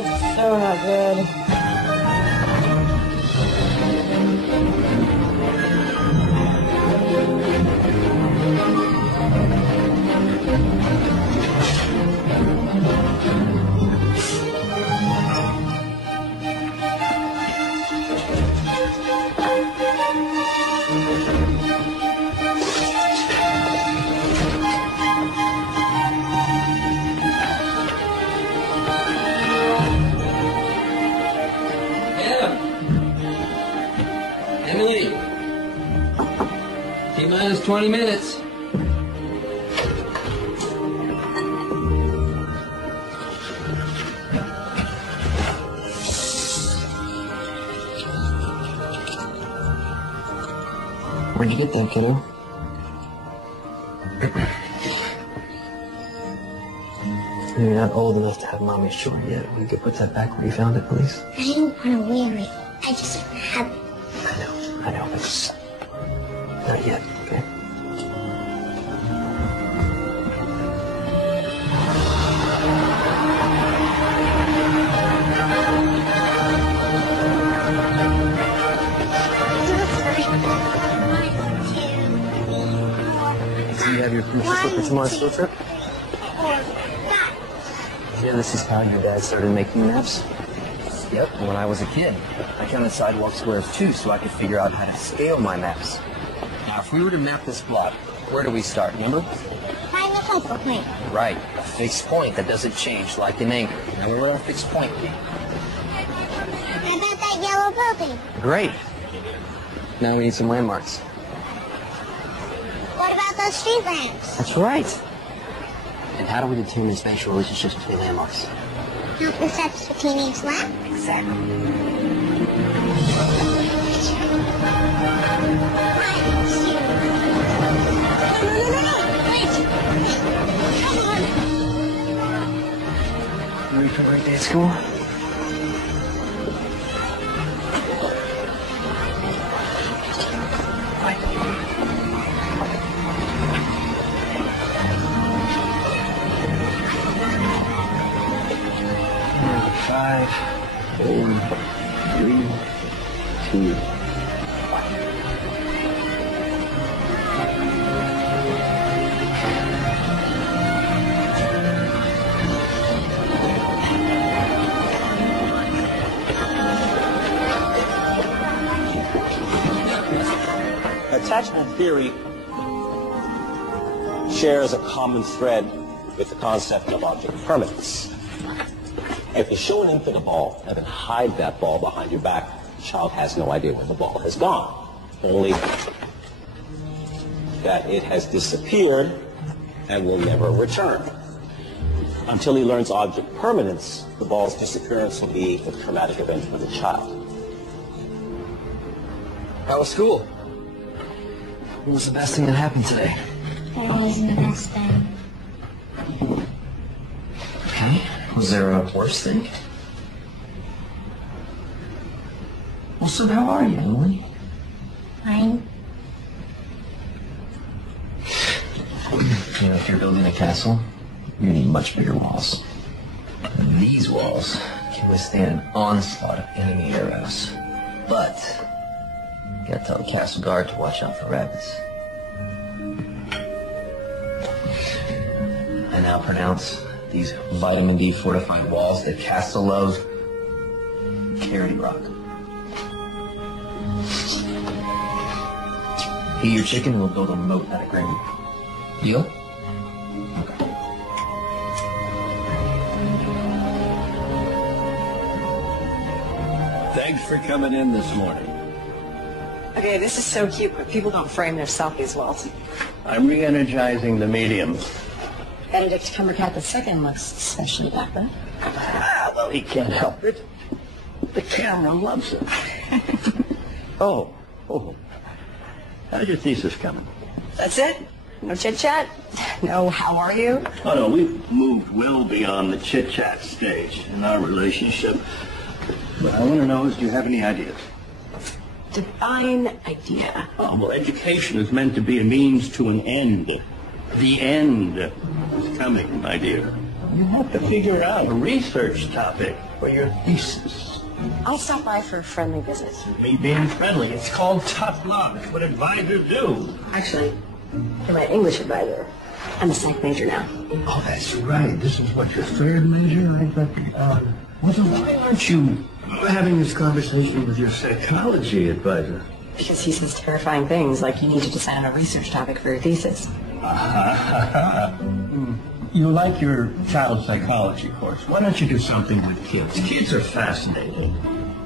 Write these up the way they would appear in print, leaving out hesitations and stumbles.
good. So not good. Emily, T-minus 20 minutes. Where'd you get that, kiddo? You're not old enough to have mommy's short yet. You could put that back where you found it, please. I didn't want to wear it. I just want to have it. I know, but just not yet, okay? Do you have your proof for tomorrow's field trip? Yeah, this is how your dad started making maps. Yep, when I was a kid. I counted sidewalk squares too, so I could figure out how to scale my maps. Now, if we were to map this block, where do we start, remember? Find the focal point. Right, a fixed point that doesn't change, like an anchor. Remember where a fixed point would be? How about that yellow building? Great. Now we need some landmarks. What about those street lamps? That's right. And how do we determine spatial relationships between landmarks? Count the steps between each lamp? Exactly. You ready for birthday at school? Five, 4, 3, 2, 1. Attachment theory shares a common thread with the concept of object permanence. If you show an infant a ball and then hide that ball behind your back, the child has no idea where the ball has gone, only that it has disappeared and will never return. Until he learns object permanence, the ball's disappearance will be a traumatic event for the child. How was school? What was the best thing that happened today? That wasn't the best thing. Okay. Was there a worse thing? Well, so how are you, Emily? Fine. You know, if you're building a castle, you need much bigger walls. These walls can withstand an onslaught of enemy arrows. But you gotta tell the castle guard to watch out for rabbits. I now pronounce these vitamin D fortified walls that Castle loves Carry Rock. Eat your chicken and we'll build a moat out of granite. Deal? Okay. Thanks for coming in this morning. Okay, this is so cute, but people don't frame their selfies well. I'm re-energizing the medium. Benedict Cumbercat II looks especially dapper. Well, he can't help it. The camera loves it. Oh. How's your thesis coming? That's it? No chit-chat? No, how are you? Oh, no, we've moved well beyond the chit-chat stage in our relationship. What I want to know is, do you have any ideas? Define idea. Oh, well, education is meant to be a means to an end. The end is coming, my dear. You have to figure out a research topic for your thesis. I'll stop by for a friendly visit. Me being friendly, it's called tough luck. It's what advisors do. Actually, you're my English advisor. I'm a psych major now. Oh, that's right. This is what, your third major? I thought, well, then why aren't you having this conversation with your psychology advisor? Because he says terrifying things like you need to decide on a research topic for your thesis. You like your child psychology course. Why don't you do something with kids? Kids are fascinating.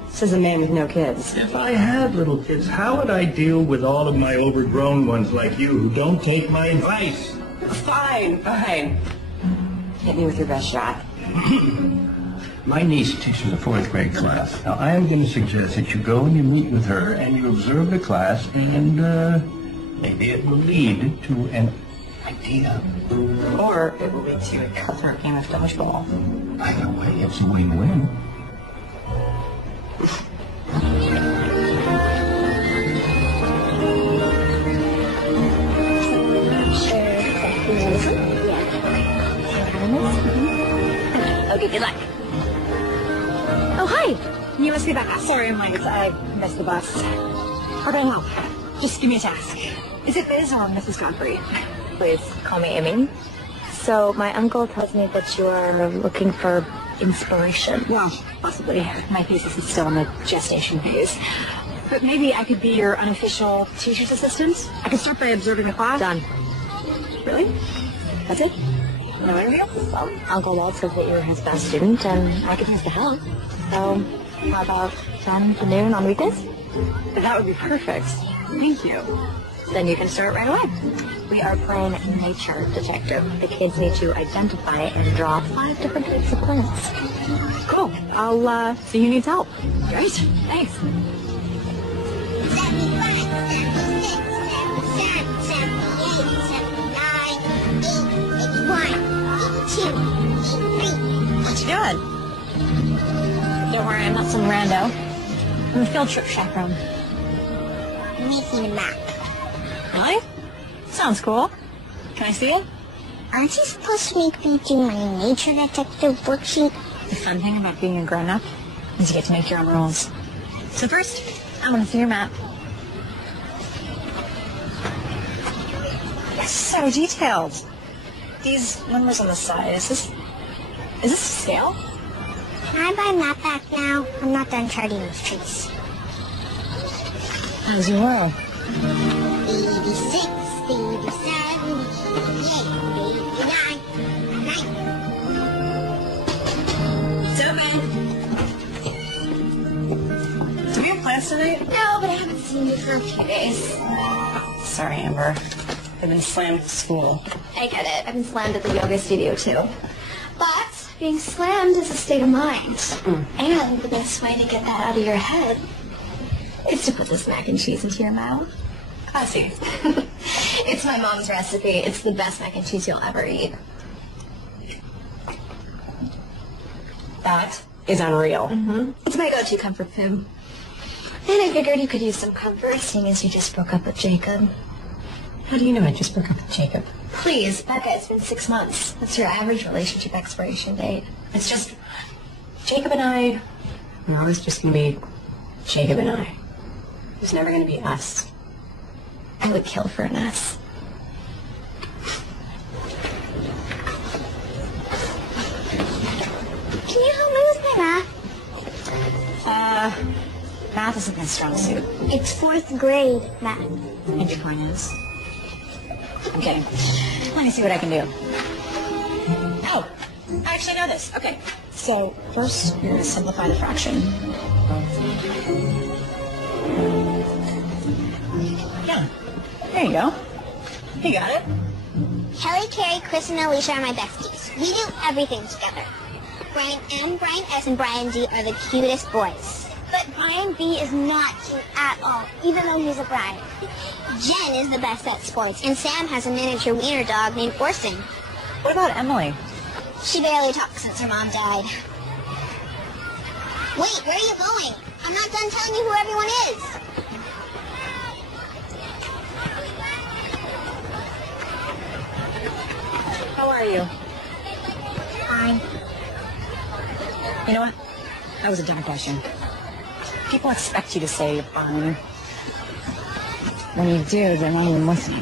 Says a man with no kids. If I had little kids, how would I deal with all of my overgrown ones like you who don't take my advice? Fine. Hit me with your best shot. My niece teaches a 4th grade class. Now, I am going to suggest that you go and you meet with her and you observe the class and maybe it will lead to an idea. Or it will lead to a cutthroat game of dodgeball. Either way, it's a win-win. Okay, good luck. Oh, hi. You must be back. Sorry, I'm late. I missed the bus. How can I help? Just give me a task. Is it Liz or Mrs. Godfrey? Please call me Amy. So my uncle tells me that you are looking for inspiration. Well, possibly. My thesis is still in the gestation phase. But maybe I could be your unofficial teacher's assistant. I could start by observing the class. Done. Really? That's it? No interview? Well, Uncle Walt says that you're his best student, and I could use the help. So how about 10 to noon on weekdays? That would be perfect. Thank you. Then you can start right away. We are playing nature detective. The kids need to identify and draw 5 different types of plants. Cool. I'll see who needs help. Great. Thanks. 75, 76, 77, 78, 79, 80, 81, 82, 83. What you doing? Don't worry, I'm not some rando. I'm a field trip chaperone. I'm making a map. Really? Sounds cool. Can I see it? Aren't you supposed to make me do my nature detective worksheet? The fun thing about being a grown-up is you get to make your own rules. So first, I want to see your map. It's so detailed. These numbers on the side, is this a scale? Can I buy a map back now? I'm not done charting these trees. How's your world? 86, 87, 88, 89, 90. It's open. Do we have plans tonight? No, but I haven't seen you for a few days. Sorry, Amber. I've been slammed with school. I get it. I've been slammed at the yoga studio, too. But being slammed is a state of mind. And the best way to get that out of your head is to put this mac and cheese into your mouth. Classy. It's my mom's recipe. It's the best mac and cheese you'll ever eat. That is unreal. It's my go-to comfort food. And I figured you could use some comfort, seeing as you just broke up with Jacob. How do you know I just broke up with Jacob? Please, Becca, it's been 6 months. That's your average relationship expiration date. It's just Jacob and I. We're always just gonna be Jacob and I. There's never gonna be us. I would kill for an S. Can you help me with my math? Math isn't my strong suit. It's 4th grade math. And your point is? I'm kidding. Let me see what I can do. Oh, I actually know this. Okay. So, first, you're going to simplify the fraction. Yeah. There you go. You got it. Kelly, Carrie, Chris, and Alicia are my besties. We do everything together. Brian M, Brian S, and Brian D are the cutest boys. But Brian B is not cute at all, even though he's a Brian. Jen is the best at sports, and Sam has a miniature wiener dog named Orson. What about Emily? She barely talks since her mom died. Wait, where are you going? I'm not done telling you who everyone is. How are you? fine. You know what? That was a dumb question. People expect you to say you're fine. When you do, they're not even listening.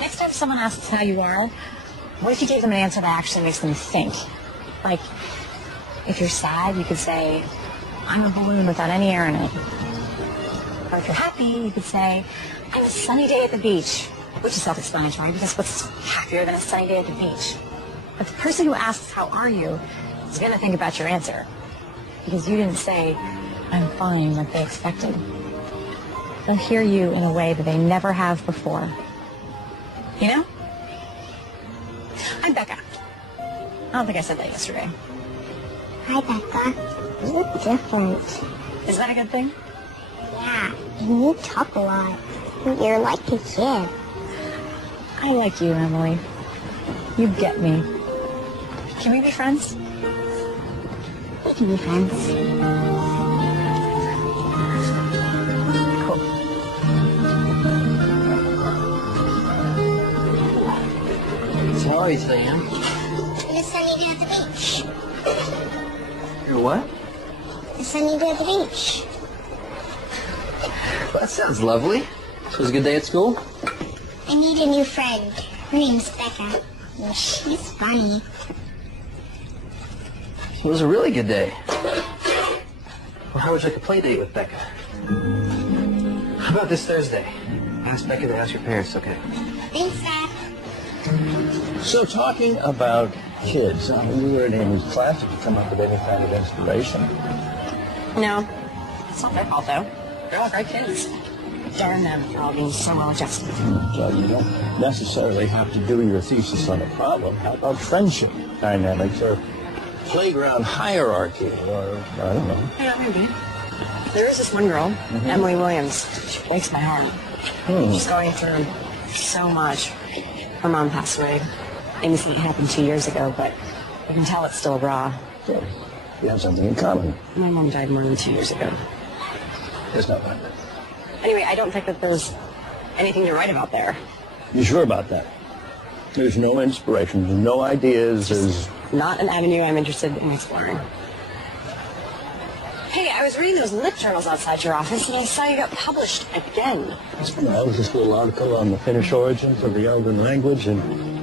Next time someone asks how you are, what if you gave them an answer that actually makes them think? Like, if you're sad, you could say, I'm a balloon without any air in it. Or if you're happy, you could say, I'm a sunny day at the beach. Which is self-explanatory, because what's happier than a sunny day at the beach? But the person who asks, how are you, is going to think about your answer. Because you didn't say, I'm fine, like they expected. They'll hear you in a way that they never have before. You know? I'm Becca. I don't think I said that yesterday. Hi, Becca. You look different. Is that a good thing? Yeah, and you talk a lot. You're like a kid. I like you, Emily. You get me. Can we be friends? We can be friends. Cool. So how are you today, Em? And a sunny day at the beach. You're what? A sunny day at the beach. Well, that sounds lovely. So it was a good day at school? I need a new friend. Her name's Becca. And she's funny. It was a really good day. Well, how would you like a play date with Becca? How about this Thursday? Ask Becca to ask your parents, okay? Thanks, Dad. So talking about kids, you were in Amy's class. Did you come up with any kind of inspiration? No. It's not their fault, though. They're all great kids. Darn them for all being so well adjusted. Well, you don't necessarily have to do your thesis on a problem. How about friendship dynamics or playground hierarchy or, I don't know. Yeah, maybe. There is this one girl, Emily Williams. She breaks my heart. She's going through so much. Her mom passed away. Amy said it happened 2 years ago, but you can tell it's still raw. Yeah, you have something in common. My mom died more than 2 years ago. There's no one. Anyway, I don't think that there's anything to write about there. You sure about that? There's no inspiration, there's no ideas, there's... Not an avenue I'm interested in exploring. Hey, I was reading those lit journals outside your office, and I saw you got published again. That was this little article on the Finnish origins of the Elven language and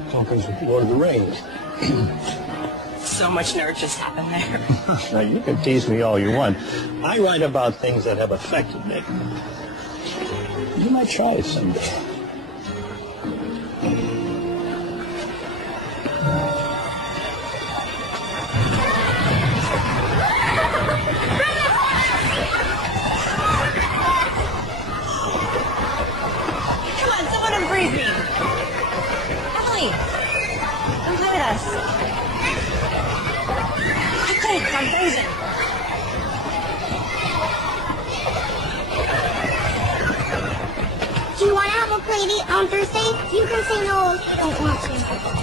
Tolkien's Lord of the Rings. So much nerd just happened there. Now, you can tease me all you want. I write about things that have affected me. You might try it someday. Come on, someone unfreeze me. Emily, come play with us. Quick, I'm freezing. Do you want to have a play date on Thursday? You can say no if you don't want to.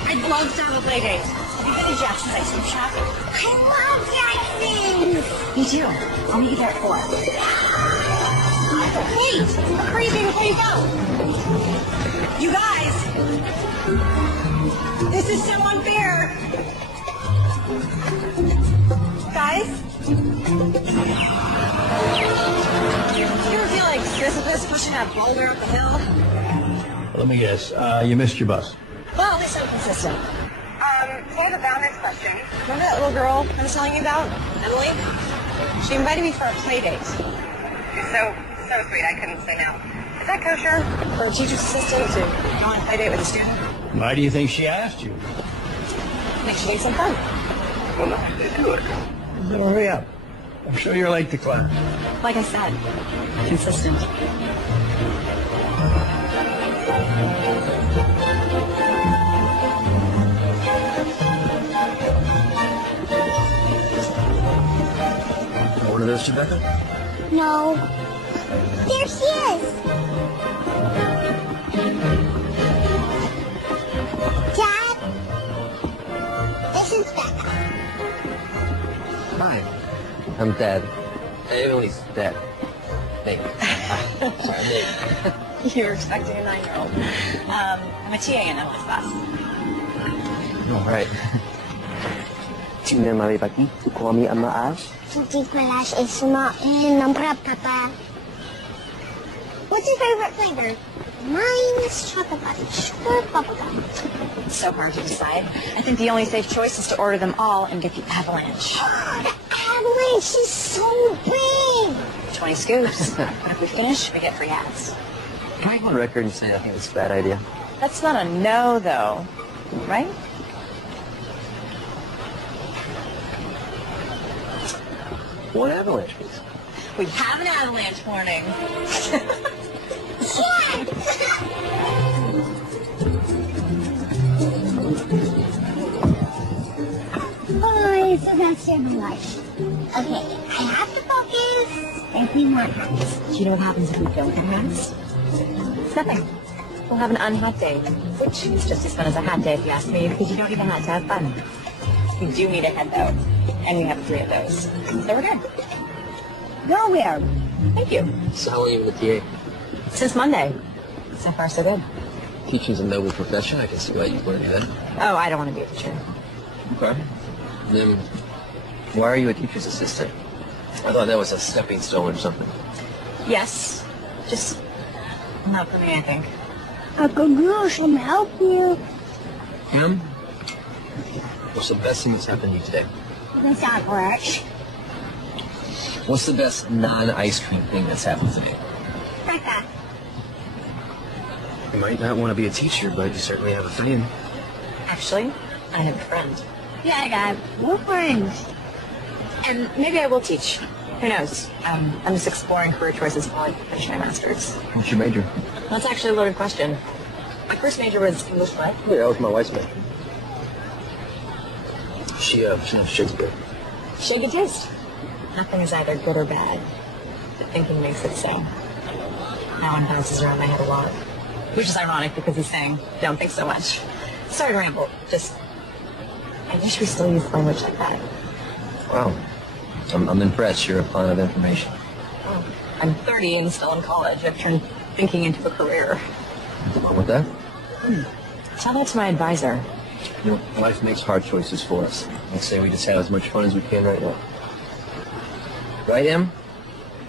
I'd love to have a play date. Have you been to Jackson's ice cream shop? I love Jackson! Me too. I'll meet you there at 4. Wait! I'm freezing before you go. You guys! This is so unfair! Guys? You ever feel like Sisyphus pushing that boulder up the hill? Let me guess, you missed your bus. Well, at least I'm consistent. So I have a boundaries question. Remember that little girl I was telling you about? Emily? She invited me for a play date. So sweet, I couldn't say no. Is that kosher? For a teacher's assistant to go on a play date with a student? Why do you think she asked you? I think she needs some fun. Well, no, they do it. Hurry up. I'm sure you're late to class. Like I said, consistent. One of those, Rebecca? No. There she is! Dad? This is Becca. Hi. I'm Dad. Emily's dad. Nate. Sorry, Nate. You were expecting a 9-year-old. I'm a TA in Emily's class. All right. Tina Maribaki, to call me Amaash. Chief Malash is small and namprap, Papa. What's your favorite flavor? Mine is chocolate fudge or bubblegum. It's so hard to decide. I think the only safe choice is to order them all and get the avalanche. The avalanche is so big. 20 scoops. And if we finish, we get free hats. Can I go on record and say I think it's a bad idea? That's not a no, though. Right? One avalanche, please. We have an avalanche warning. Oh, so that's your life. Okay, I have to focus. There's be more hats. Do you know what happens if we don't get hats? It's nothing. We'll have an unhat day, which is just as fun as a hat day, if you ask me, because you don't even have to have fun. We do need a head, though, and we have 3 of those. So we're good. You're weird. Thank you. So how long have you been a TA? Since Monday. So far, so good. Teaching's a noble profession. I can see why you want to do that. Oh, I don't want to be a teacher. Okay. Then why are you a teacher's assistant? I thought that was a stepping stone or something. Yes. Just not for me, I think. Uncle Guru can help you. Kim? What's the best thing that's happened to you today? This avalanche. What's the best non-ice cream thing that's happened today? Papa. You might not want to be a teacher, but you certainly have a fan. Actually, I have a friend. Yeah, I got no friends. And maybe I will teach. Who knows? I'm just exploring career choices while I finish my master's. What's your major? That's actually a loaded question. My first major was English lit. Yeah, that was my wife's major. She knows Shakespeare. She had good taste. Nothing is either good or bad. But thinking makes it so. That one bounces around my head a lot. Which is ironic because he's saying, don't think so much. Sorry to ramble. Just, I wish we still used language like that. Wow. I'm impressed. You're a font of information. Oh, I'm 30 and still in college. I've turned thinking into a career. What's wrong with that? Tell that to my advisor. You know, life makes hard choices for us. Let's say we just have as much fun as we can right now. Right, Em?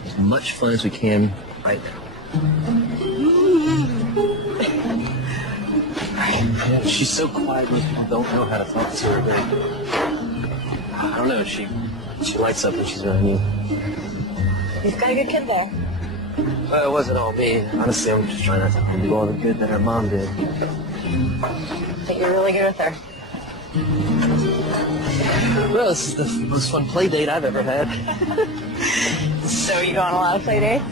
As much fun as we can right now. Yeah, she's so quiet, most people don't know how to talk to her, but I don't know, she lights up when she's around you. You've got a good kid there. Well, it wasn't all me. Honestly, I'm just trying not to do all the good that her mom did. But you're really good with her. Well, this is the most fun play date I've ever had. So you go on a lot of play dates?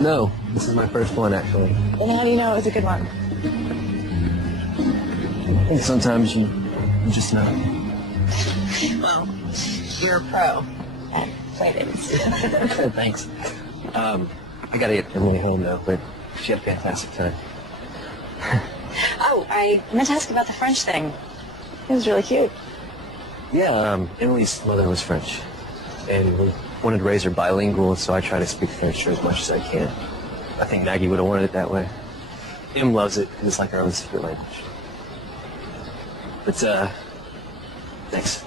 No, this is my first one, actually. Then how do you know it was a good one? I think sometimes you just know. Well, you're a pro at play dates. Thanks. I gotta get Emily home now, but she had a fantastic time. Oh, I meant to ask about the French thing. It was really cute. Yeah, Emily's mother was French, and we wanted to raise her bilingual, so I try to speak French to her as much as I can. I think Maggie would have wanted it that way. Em loves it, because it's like our own secret language. But, thanks.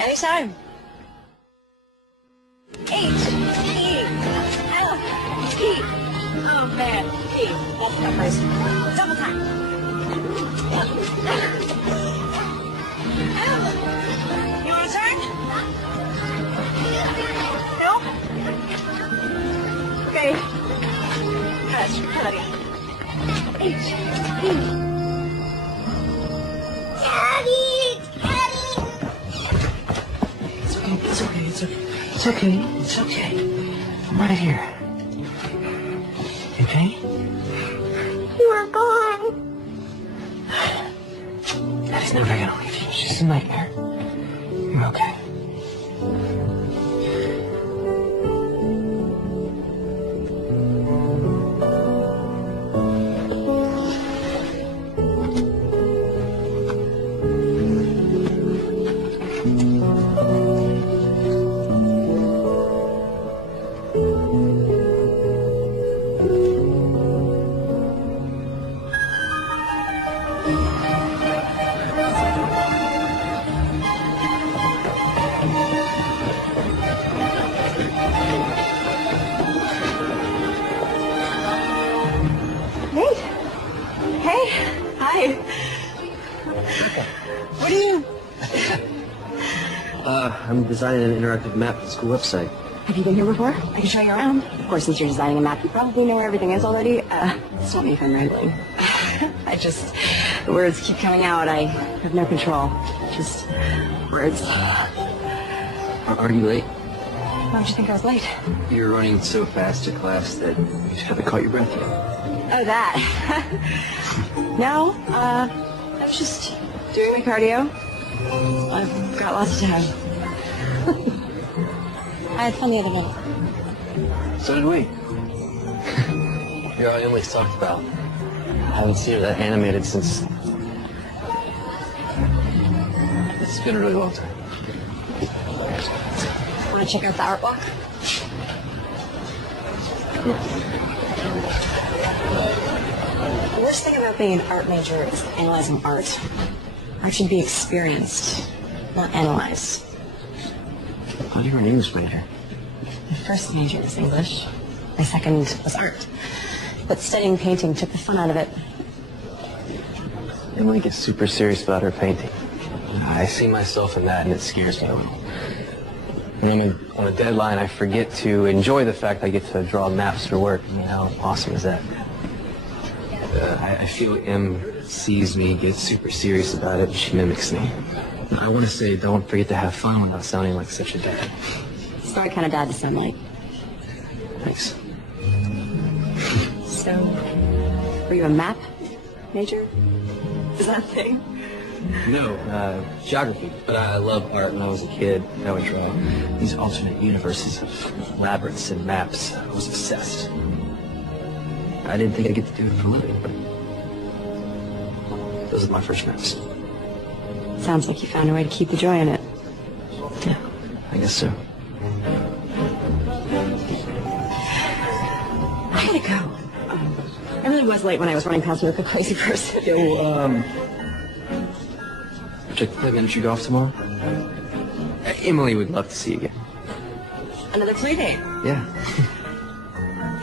Anytime. H-E-L-P. Oh, man. P. That's my first. Double time. You want to turn? No? Okay. Hush. Honey. H-E. Daddy! Daddy! It's okay, it's okay, it's okay. It's okay, it's okay. I'm right here. Okay? You are gone. Daddy's never gonna leave you. It's just a nightmare. I'm okay. I'm designing an interactive map for the school website. Have you been here before? I can show you around. Of course, since you're designing a map, you probably know where everything is already. Stop me if I'm rambling. The words keep coming out. I have no control. Just words. Are you late? Why don't you think I was late? You were running so fast to class that you haven't caught your breath yet. Oh, that. No, I was just doing my cardio. I've got lots of time. I had fun the other night. So did we. You're all Emily's talked about. I haven't seen her that animated since... It's been a really long time. Want to check out the art walk? The worst thing about being an art major is analyzing art. Art should be experienced, not analyzed. How do you were an English major? My first major was English. My second was art. But studying painting took the fun out of it. Emily gets super serious about her painting. I see myself in that, and it scares me a little. When I'm on a deadline, I forget to enjoy the fact I get to draw maps for work. I mean, how awesome is that? I feel Em sees me, gets super serious about it, and she mimics me. I want to say, don't forget to have fun without sounding like such a dad. It's the right kind of dad to sound like. Thanks. So, were you a map major? Is that a thing? No, geography. But I love art. When I was a kid, I would draw these alternate universes of labyrinths and maps. I was obsessed. I didn't think I'd get to do it for a living, but those are my first maps. Sounds like you found a way to keep the joy in it. Yeah, I guess so. I gotta go. I really was late when I was running past you like a crazy person. Yo, check the play minutes you go off tomorrow? Emily would love to see you again. Another play date? Yeah.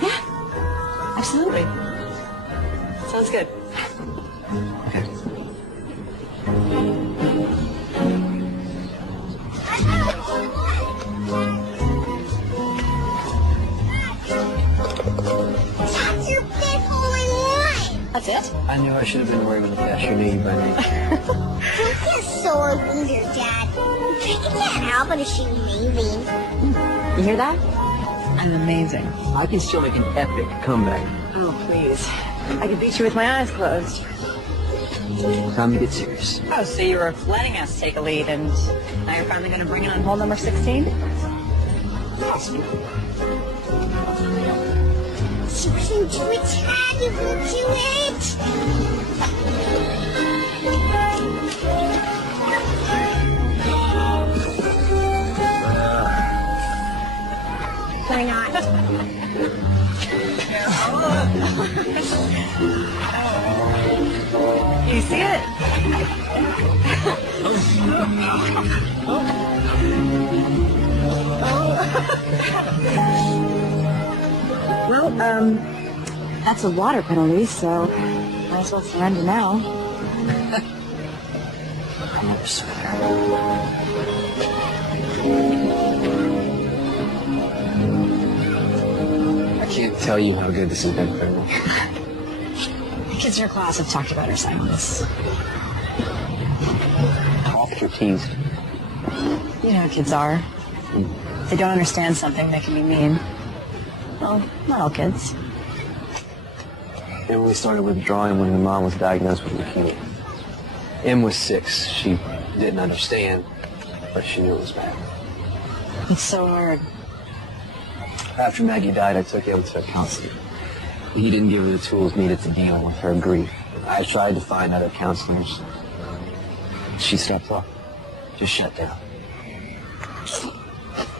Yeah, absolutely. Sounds good. Okay. That's your fifth hole in one. That's it? I knew I should have been worried when the cashier knew you by name. You're so a loser, Dad. You can't help but she's amazing. You hear that? I'm amazing. I can still make an epic comeback. Oh, please. I could beat you with my eyes closed. Time to get serious. Oh, so you were letting us take a lead, and now you're finally going to bring it on hole number 16? She wasn't too Dad. You will do it. Why not? You see it? Well, that's a water penalty, so might as well surrender now. I never surrender. I can't tell you how good this has been for me. The kids in your class have talked about her silence. How often you're teased? You know how kids are. If they don't understand something, they can be mean. Well, not all kids. Emily started withdrawing when her mom was diagnosed with leukemia. Em was 6. She didn't understand, but she knew it was bad. It's so hard. After Maggie died, I took Em to a counselor. He didn't give her the tools needed to deal with her grief. I tried to find other counselors. She stopped talking. Just shut down.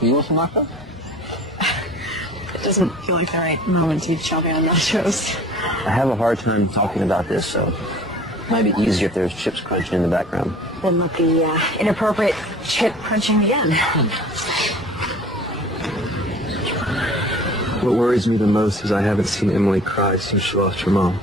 You want some nachos? It doesn't feel like the right moment to be chomping on nachos. I have a hard time talking about this, so it might be easier if there's chips crunching in the background. Then let the inappropriate chip crunching begin. What worries me the most is I haven't seen Emily cry since she lost her mom.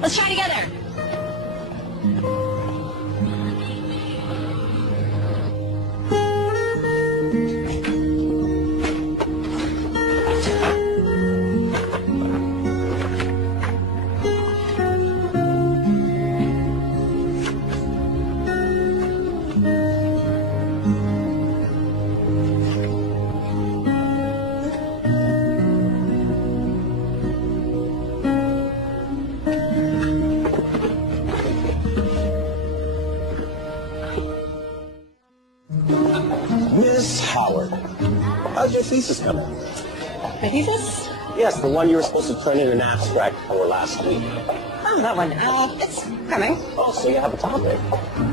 Let's try together. Miss Howard, how's your thesis coming? My thesis? Yes, the one you were supposed to turn in an abstract for last week. Oh, that one. It's coming. Oh, so you have a topic.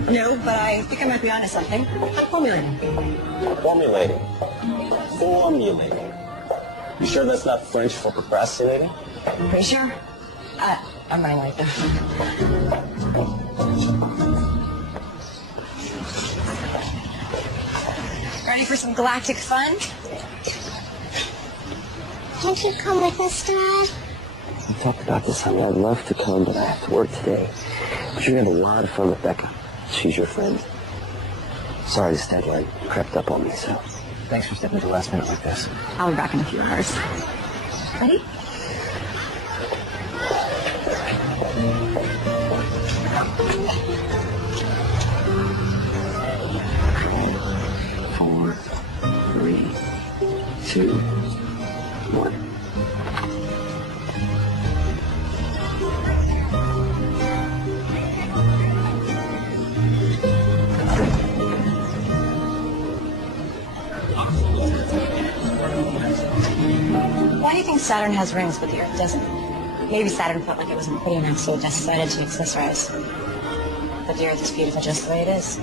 No, but I think I might be onto something. I'm formulating. Formulating. Formulating. You sure that's not French for procrastinating? Pretty sure? I'm running right there. Ready for some galactic fun? Can't you come with us, Dad? We talked about this, honey. I'd love to come, but I have to work today. But you're going to have a lot of fun with Becca. She's your friend. Sorry this deadline crept up on me, so thanks for stepping at the last minute like this. I'll be back in a few hours. Ready? Four, 3, 2, 1. Why do you think Saturn has rings but the Earth doesn't? Maybe Saturn felt like it wasn't pretty enough, so it decided to accessorize. But the Earth is beautiful just the way it is. Do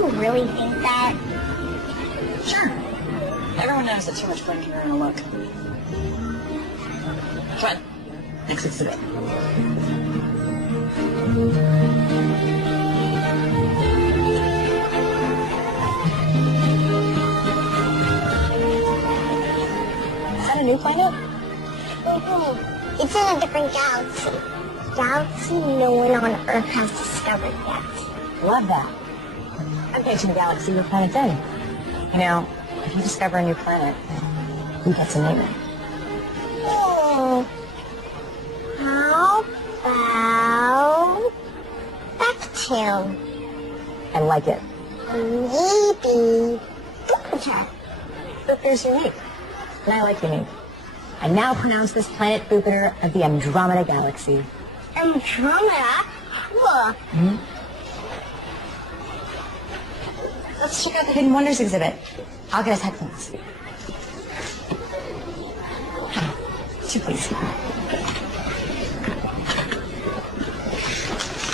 you really think that? Sure. Everyone knows that too much fun can ruin a look. Come on. Next exhibit. Is that a new planet? Mm-hmm. It's in a different galaxy. Galaxy no one on Earth has discovered yet. Love that. I'm pitching a galaxy with planets in. You know, if you discover a new planet, who gets a name it? How about Neptune? I like it. Maybe Jupiter. Jupiter's unique. And I like unique. I now pronounce this planet Jupiter of the Andromeda Galaxy. Andromeda? Look. Let's check out the Hidden Wonders exhibit. I'll get us headphones. Two, please.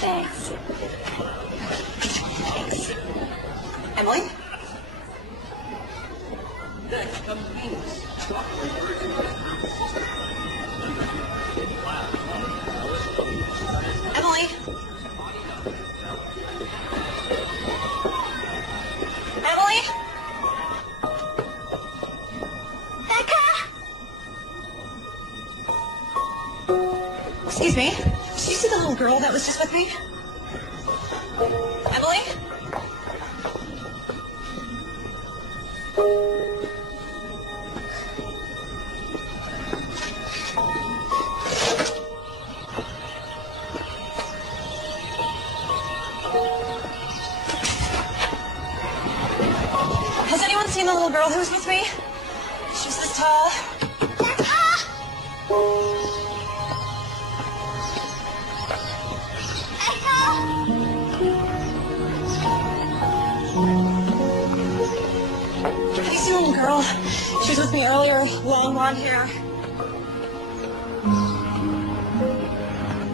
Thanks. Emily? Emily? Emily? Becca? Excuse me. Did you see the little girl that was just with me? Emily? Has anyone seen the little girl who was with me? She was this tall. Have you seen the little girl? She was with me earlier, long blonde hair.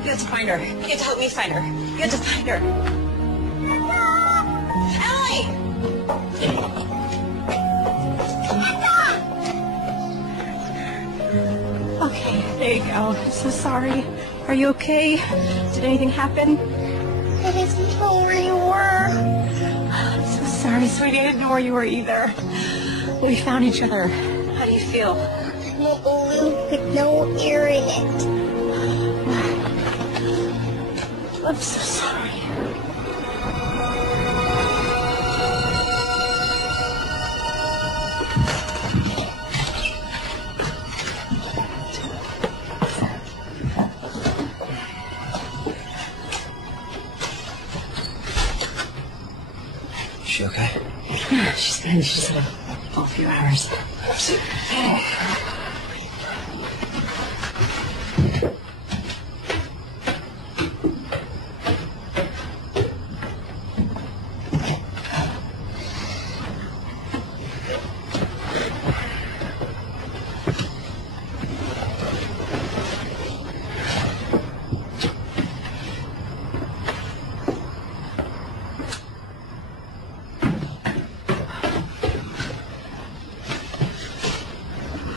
You have to find her. You have to help me find her. You have to find her. Emily! Okay, there you go. I'm so sorry. Are you okay? Did anything happen? I didn't know where you were. I'm so sorry, sweetie. I didn't know where you were either. We found each other. How do you feel? I'm a balloon with no air in it. I'm so sorry. Is she okay? Yeah, she's good. She's had a few hours.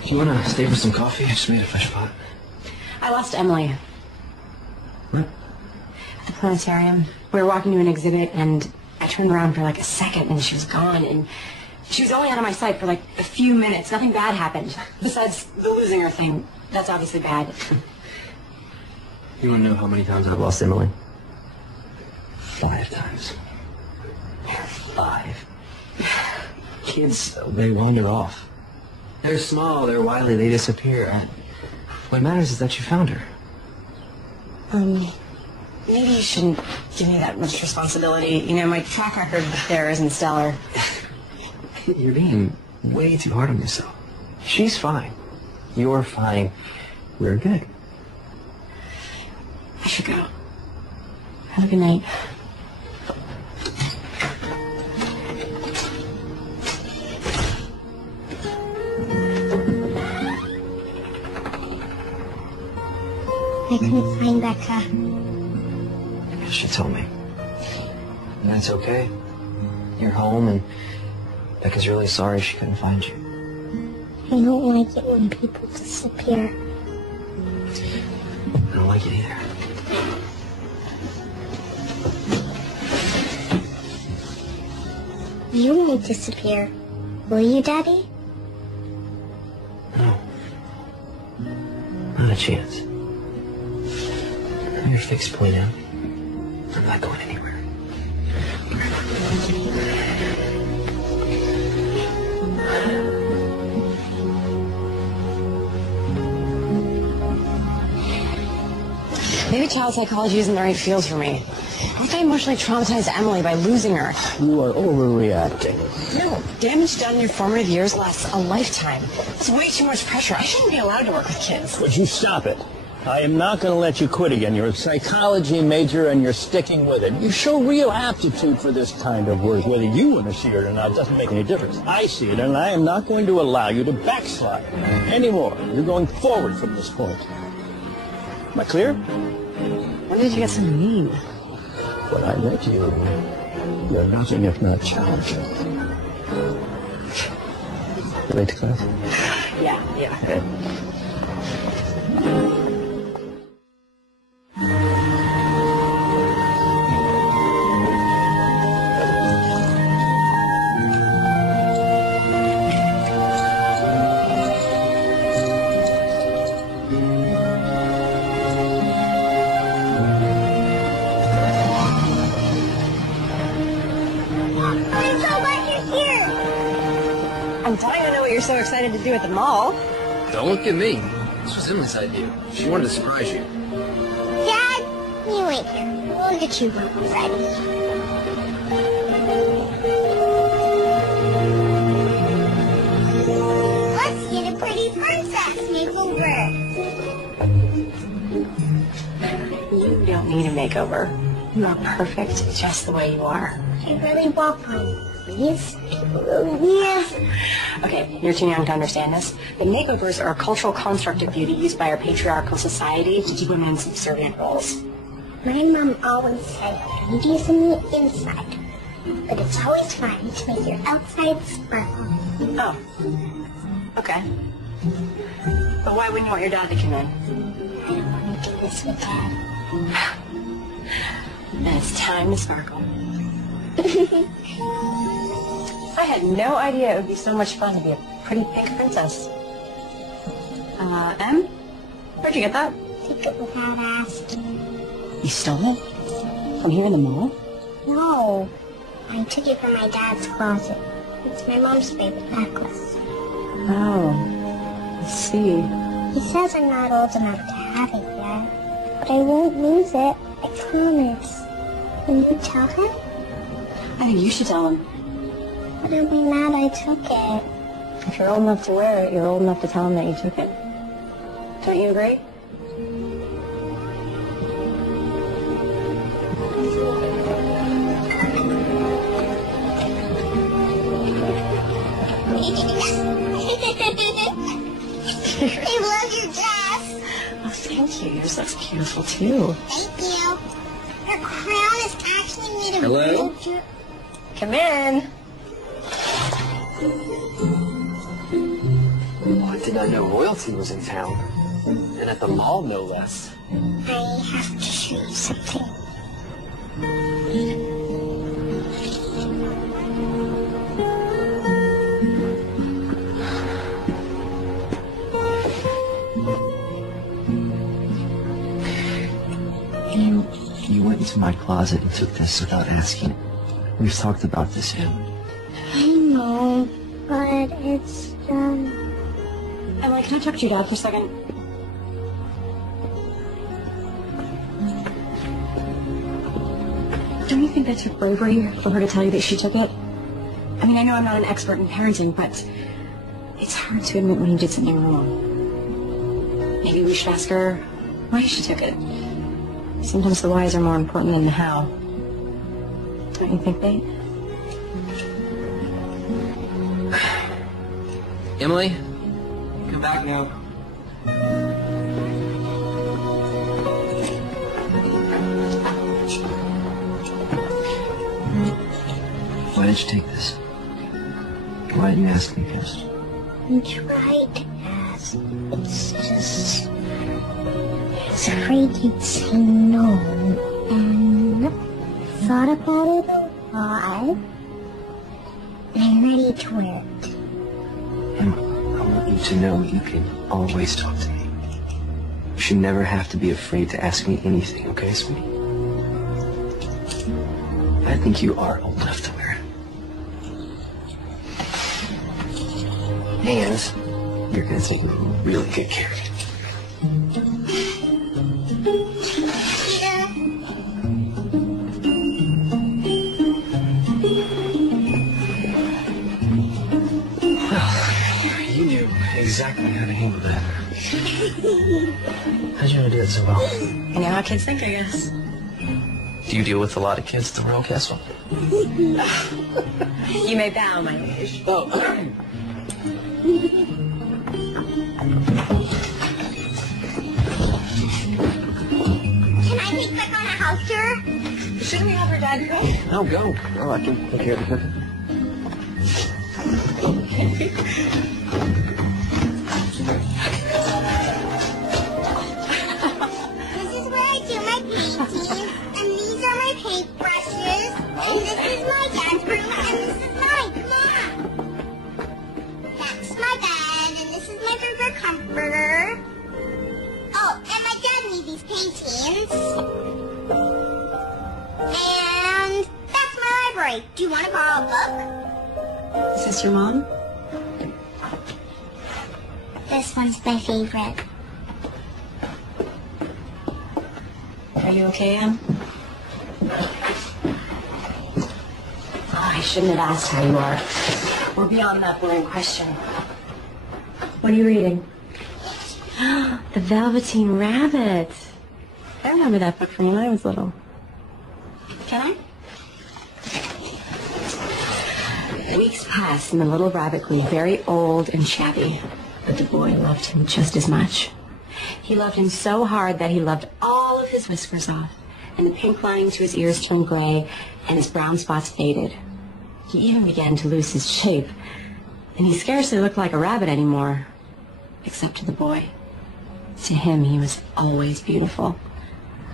Do you want to stay for some coffee? I just made a fresh pot. I lost Emily. What? At the planetarium. We were walking to an exhibit, and I turned around for like a second, and she was gone, and she was only out of my sight for like a few minutes. Nothing bad happened. Besides the losing her thing. That's obviously bad. You want to know how many times I've lost Emily? 5 times. 5. Kids, they wander off. They're small, they're wily, they disappear. What matters is that you found her. Maybe you shouldn't give me that much responsibility. You know, my track record there isn't stellar. You're being way too hard on yourself. She's fine. You're fine. We're good. I should go. Have a good night. I couldn't find Becca. She told me. And that's okay. You're home, and Becca's really sorry she couldn't find you. I don't like it when people disappear. I don't like it either. You won't disappear, will you, Daddy? No. Not a chance. Your fixed point out. I'm not going anywhere. Maybe child psychology isn't the right field for me. What if I emotionally traumatized Emily by losing her? You are overreacting. No, damage done in your formative years lasts a lifetime. That's way too much pressure. I shouldn't be allowed to work with kids. Would you stop it? I am not going to let you quit again. You're a psychology major and you're sticking with it. You show real aptitude for this kind of work. Whether you want to see it or not doesn't make any difference. I see it, and I am not going to allow you to backslide anymore. You're going forward from this point. Am I clear? When did you get so mean? When I met you, you're nothing if not challenging. You late to class? Yeah. I'm dying to know what you're so excited to do at the mall. Don't look at me. This was Emily's idea. She wanted to surprise you. Dad, you wait here. We'll get you one ready. Let's get a pretty princess makeover. You don't need a makeover. You are perfect just the way you are. I really want one. Please? Yes. Okay, you're too young to understand this, but makeovers are a cultural construct of beauty used by our patriarchal society to keep women in subservient roles. My mom always said beauty is in the inside, but it's always fine to make your outside sparkle. Oh. Okay. But why wouldn't you want your dad to come in? I don't want to do this with Dad. And it's time to sparkle. I had no idea it would be so much fun to be a pretty pink princess. Em? Where'd you get that? Take it without asking. You stole it? From here in the mall? No. I took it from my dad's closet. It's my mom's favorite necklace. Oh, I see. He says I'm not old enough to have it yet. But I won't lose it. I promise. Will you tell him? I think you should tell him. But he'll be mad I took it. If you're old enough to wear it, you're old enough to tell him that you took it. Don't you agree? I love your dress. Oh, thank you. Yours looks beautiful, too. Thank you. Your crown is actually made of Hello? real jewelry. Come in. Oh, I did not know royalty was in town. And at the mall, no less. I have to show you something. You went into my closet and took this without asking. We've talked about this, Em. I know, but it's, Emily, can I talk to your dad for a second? Don't you think that took bravery for her to tell you that she took it? I mean, I know I'm not an expert in parenting, but it's hard to admit when you did something wrong. Maybe we should ask her why she took it. Sometimes the whys are more important than the how. Don't you think, babe? Emily, come back now. Why did you take this? Why didn't you ask me first? I tried to ask. It's just... It's afraid you'd say no. And thought about it a lot. And I'm ready to wear it. And I want you to know you can always talk to me. You should never have to be afraid to ask me anything, okay, sweetie? I think you are old enough to wear it. And you're going to take really good care of it. You knew exactly how to handle that. How'd you know to do it so well? I know how kids think, I guess. Do you deal with a lot of kids at the Royal Castle? You may bow, my liege. Oh. Can I take quick on a house tour? Shouldn't we have her dad go? No, go. Oh, I can take care of the cooking. This is where I do my paintings, and these are my paintbrushes, and this is my dad's room, and this is mine. Come on. That's my bed, and this is my favorite comforter. Oh, and my dad made these paintings. And that's my library. Do you want to borrow a book? Is this your mom? This one's my favorite. Are you okay, Em? Oh, I shouldn't have asked how you are. We're beyond that boring question. What are you reading? The Velveteen Rabbit. I remember that book from when I was little. Can I? Weeks passed and the little rabbit grew very old and shabby. But the boy loved him just as much. He loved him so hard that he loved all of his whiskers off, and the pink lining to his ears turned gray, and his brown spots faded. He even began to lose his shape, and he scarcely looked like a rabbit anymore, except to the boy. To him, he was always beautiful,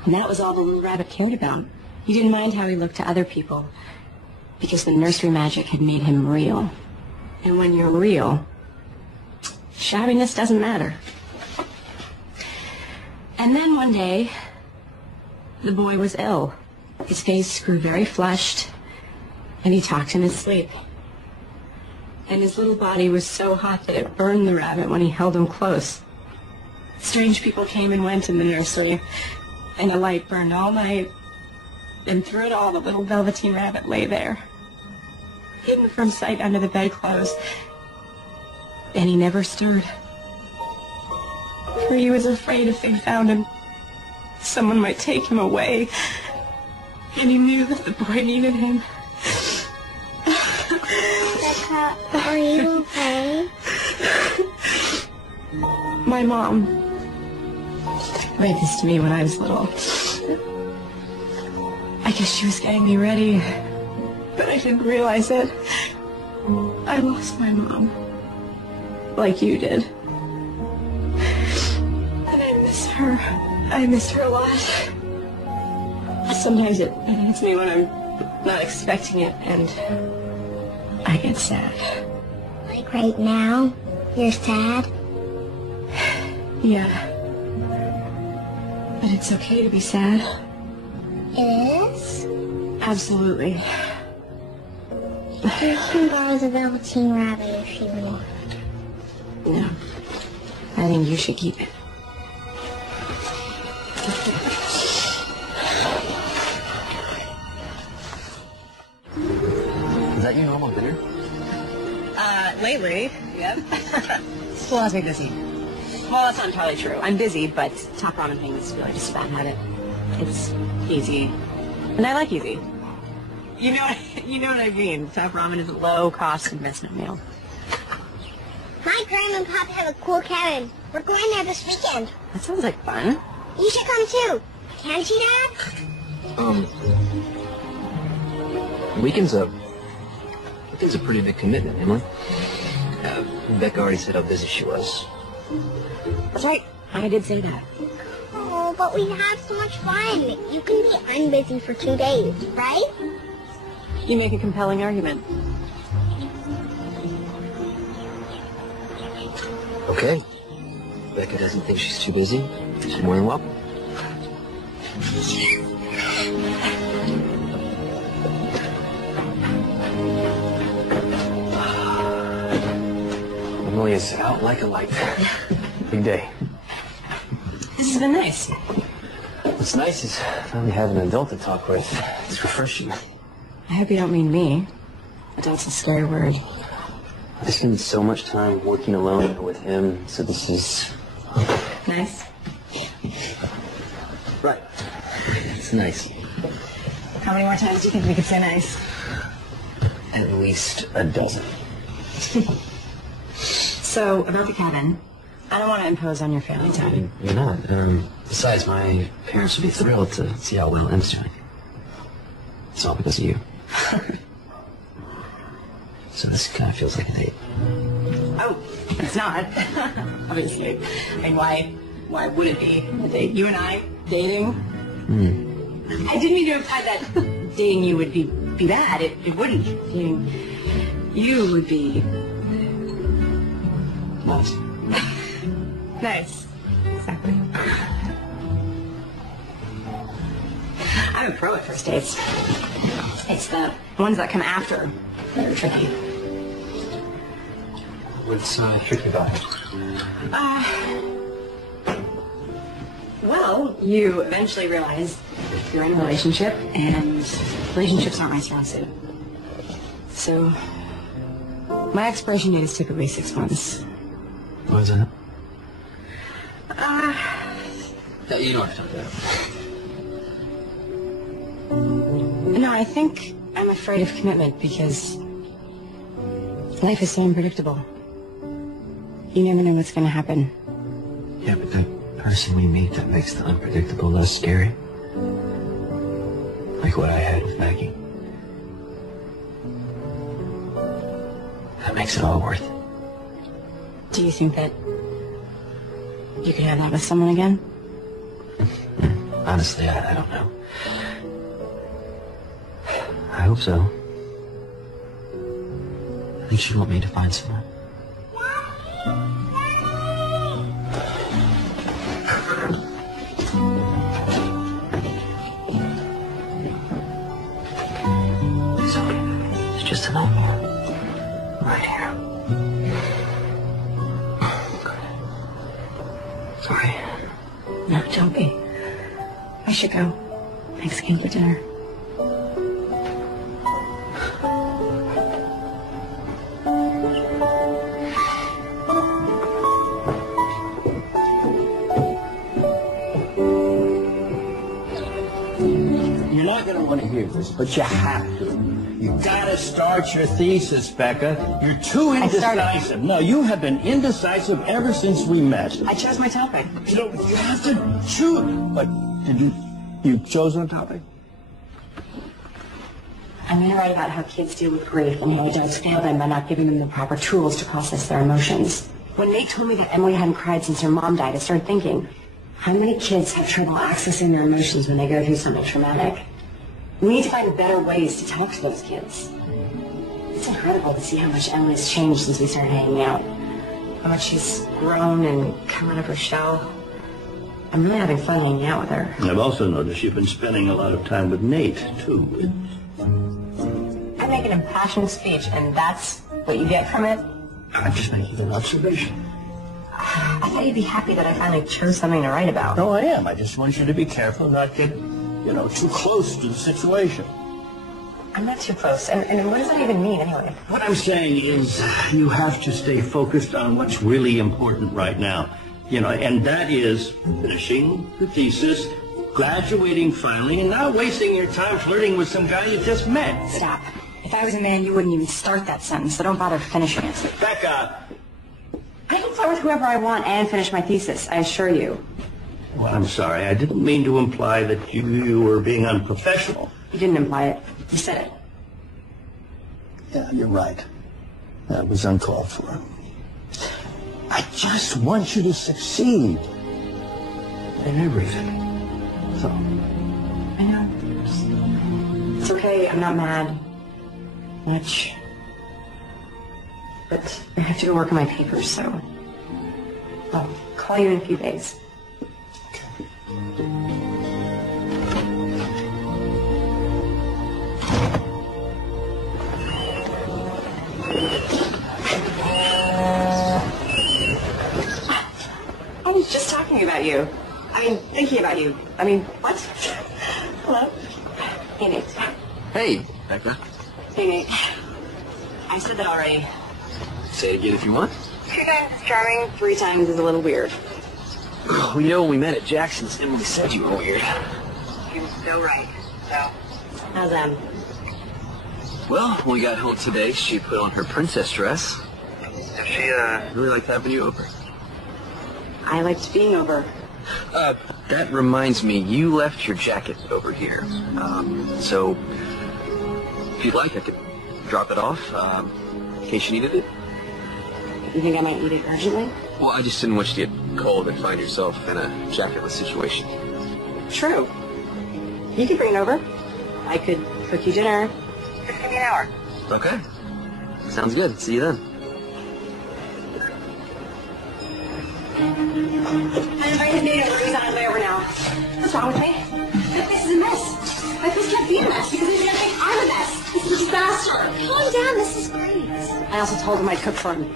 and that was all the little rabbit cared about. He didn't mind how he looked to other people, because the nursery magic had made him real. And when you're real, shabbiness doesn't matter. And then one day, the boy was ill. His face grew very flushed, and he talked in his sleep. And his little body was so hot that it burned the rabbit when he held him close. Strange people came and went in the nursery, and a light burned all night, and through it all the little Velveteen Rabbit lay there, hidden from sight under the bedclothes, and he never stirred. For he was afraid if they found him, someone might take him away, and he knew that the boy needed him. Becca, are you okay? My mom read this to me when I was little. I guess she was getting me ready, but I didn't realize it. I lost my mom, like you did. And I miss her. I miss her a lot. Sometimes it hits me when I'm not expecting it, and I get sad. Like right now? You're sad? Yeah. But it's okay to be sad. It is? Absolutely. You can borrow the Velveteen Rabbit if you want. No. I think you should keep it. Is that your normal dinner? Lately, yep. School has me busy. Well, that's not entirely true. I'm busy, but Top Ramen thing is really just a bad habit. It's easy. And I like easy. You know what I mean. Top Ramen is a low-cost investment meal. My grandma and papa have a cool cabin. We're going there this weekend. That sounds like fun. You should come too. Can't you, Dad? Weekend's a pretty big commitment, Emily. Becca already said how busy she was. That's right. I did say that. Oh, but we have so much fun. You can be unbusy for 2 days, right? You make a compelling argument. Okay. Becca doesn't think she's too busy. She's more than welcome. Emily is out like a light. Big day. This has been nice. What's nice is finally having an adult to talk with. It's refreshing. I hope you don't mean me. Adult's a scary word. I spend so much time working alone with him, so this is... Nice. Right. It's nice. How many more times do you think we could say nice? At least a dozen. So, about the cabin, I don't want to impose on your family time. You're not. Besides, my parents would be thrilled to see how well Em's doing. It's all because of you. So this kind of feels like a date. Oh, it's not. Obviously. I mean, why would it be a date? You and I dating? I didn't mean to imply that dating you would be bad. It wouldn't. Dating you would be... Nice. Nice. Exactly. I'm a pro at first dates. It's the ones that come after that are tricky. What's tricky about it? Well, you eventually realize you're in a relationship, and relationships aren't my strong suit. So, my expiration date is typically 6 months. What is that? No, you don't have to talk about it. No, I think I'm afraid of commitment because life is so unpredictable. You never know what's going to happen. Yeah, but the person we meet that makes the unpredictable less scary. Like what I had with Maggie. That makes it all worth it. Do you think that you could have that with someone again? Honestly, I don't know. I hope so. I think she'd want me to find someone. Right here. Sorry. No, don't be. I should go. Thanks again for dinner. You're not going to want to hear this, but you have to. You gotta start your thesis, Becca. You're too indecisive. No, you have been indecisive ever since we met. I chose my topic. You have to choose. But did you chose a topic? I'm going to write about how kids deal with grief and how adults fail them by not giving them the proper tools to process their emotions. When Nate told me that Emily hadn't cried since her mom died, I started thinking, how many kids have trouble accessing their emotions when they go through something traumatic? We need to find better ways to talk to those kids. It's incredible to see how much Emily's changed since we started hanging out. How much she's grown and come out of her shell. I'm really having fun hanging out with her. I've also noticed you've been spending a lot of time with Nate, too. I make an impassioned speech, and that's what you get from it? I'm just making an observation. I thought you'd be happy that I finally chose something to write about. No, I am. I just want you to be careful not get, too close to the situation. I'm not too close. And what does that even mean, anyway? What I'm saying is you have to stay focused on what's really important right now. And that is finishing the thesis, graduating finally, and not wasting your time flirting with some guy you just met. Stop. If I was a man, you wouldn't even start that sentence, so don't bother finishing it. Becca! I can flirt with whoever I want and finish my thesis, I assure you. Well, I'm sorry. I didn't mean to imply that you were being unprofessional. You didn't imply it. You said it. Yeah, you're right. That was uncalled for. I just want you to succeed in everything. So. I know. It's okay. I'm not mad. Much. But I have to go work on my papers, so I'll call you in a few days. I was just talking about you. Thinking about you. What? Hello? Hey, Nate. Hey, Becca. Hey, Nate. I said that already. Say it again if you want. 2 times is charming, 3 times is a little weird. Well, when we met at Jackson's, Emily said you were weird. She was so right. So, how's them? Well, when we got home today, she put on her princess dress. She, really liked having you over. I liked being over. That reminds me, you left your jacket over here. So, if you'd like, I could drop it off, in case you needed it. You think I might need it urgently? Well, I just didn't want you to get cold and find yourself in a jacketless situation. True. You could bring it over. I could cook you dinner. Just give me an hour. Okay. Sounds good. See you then. I invited Nate over. He's on his way over now. What's wrong with me? My place is a mess. My place can't be a mess because he's gonna think I'm a mess. This is a disaster. Calm down, this is great. I also told him I'd cook for him.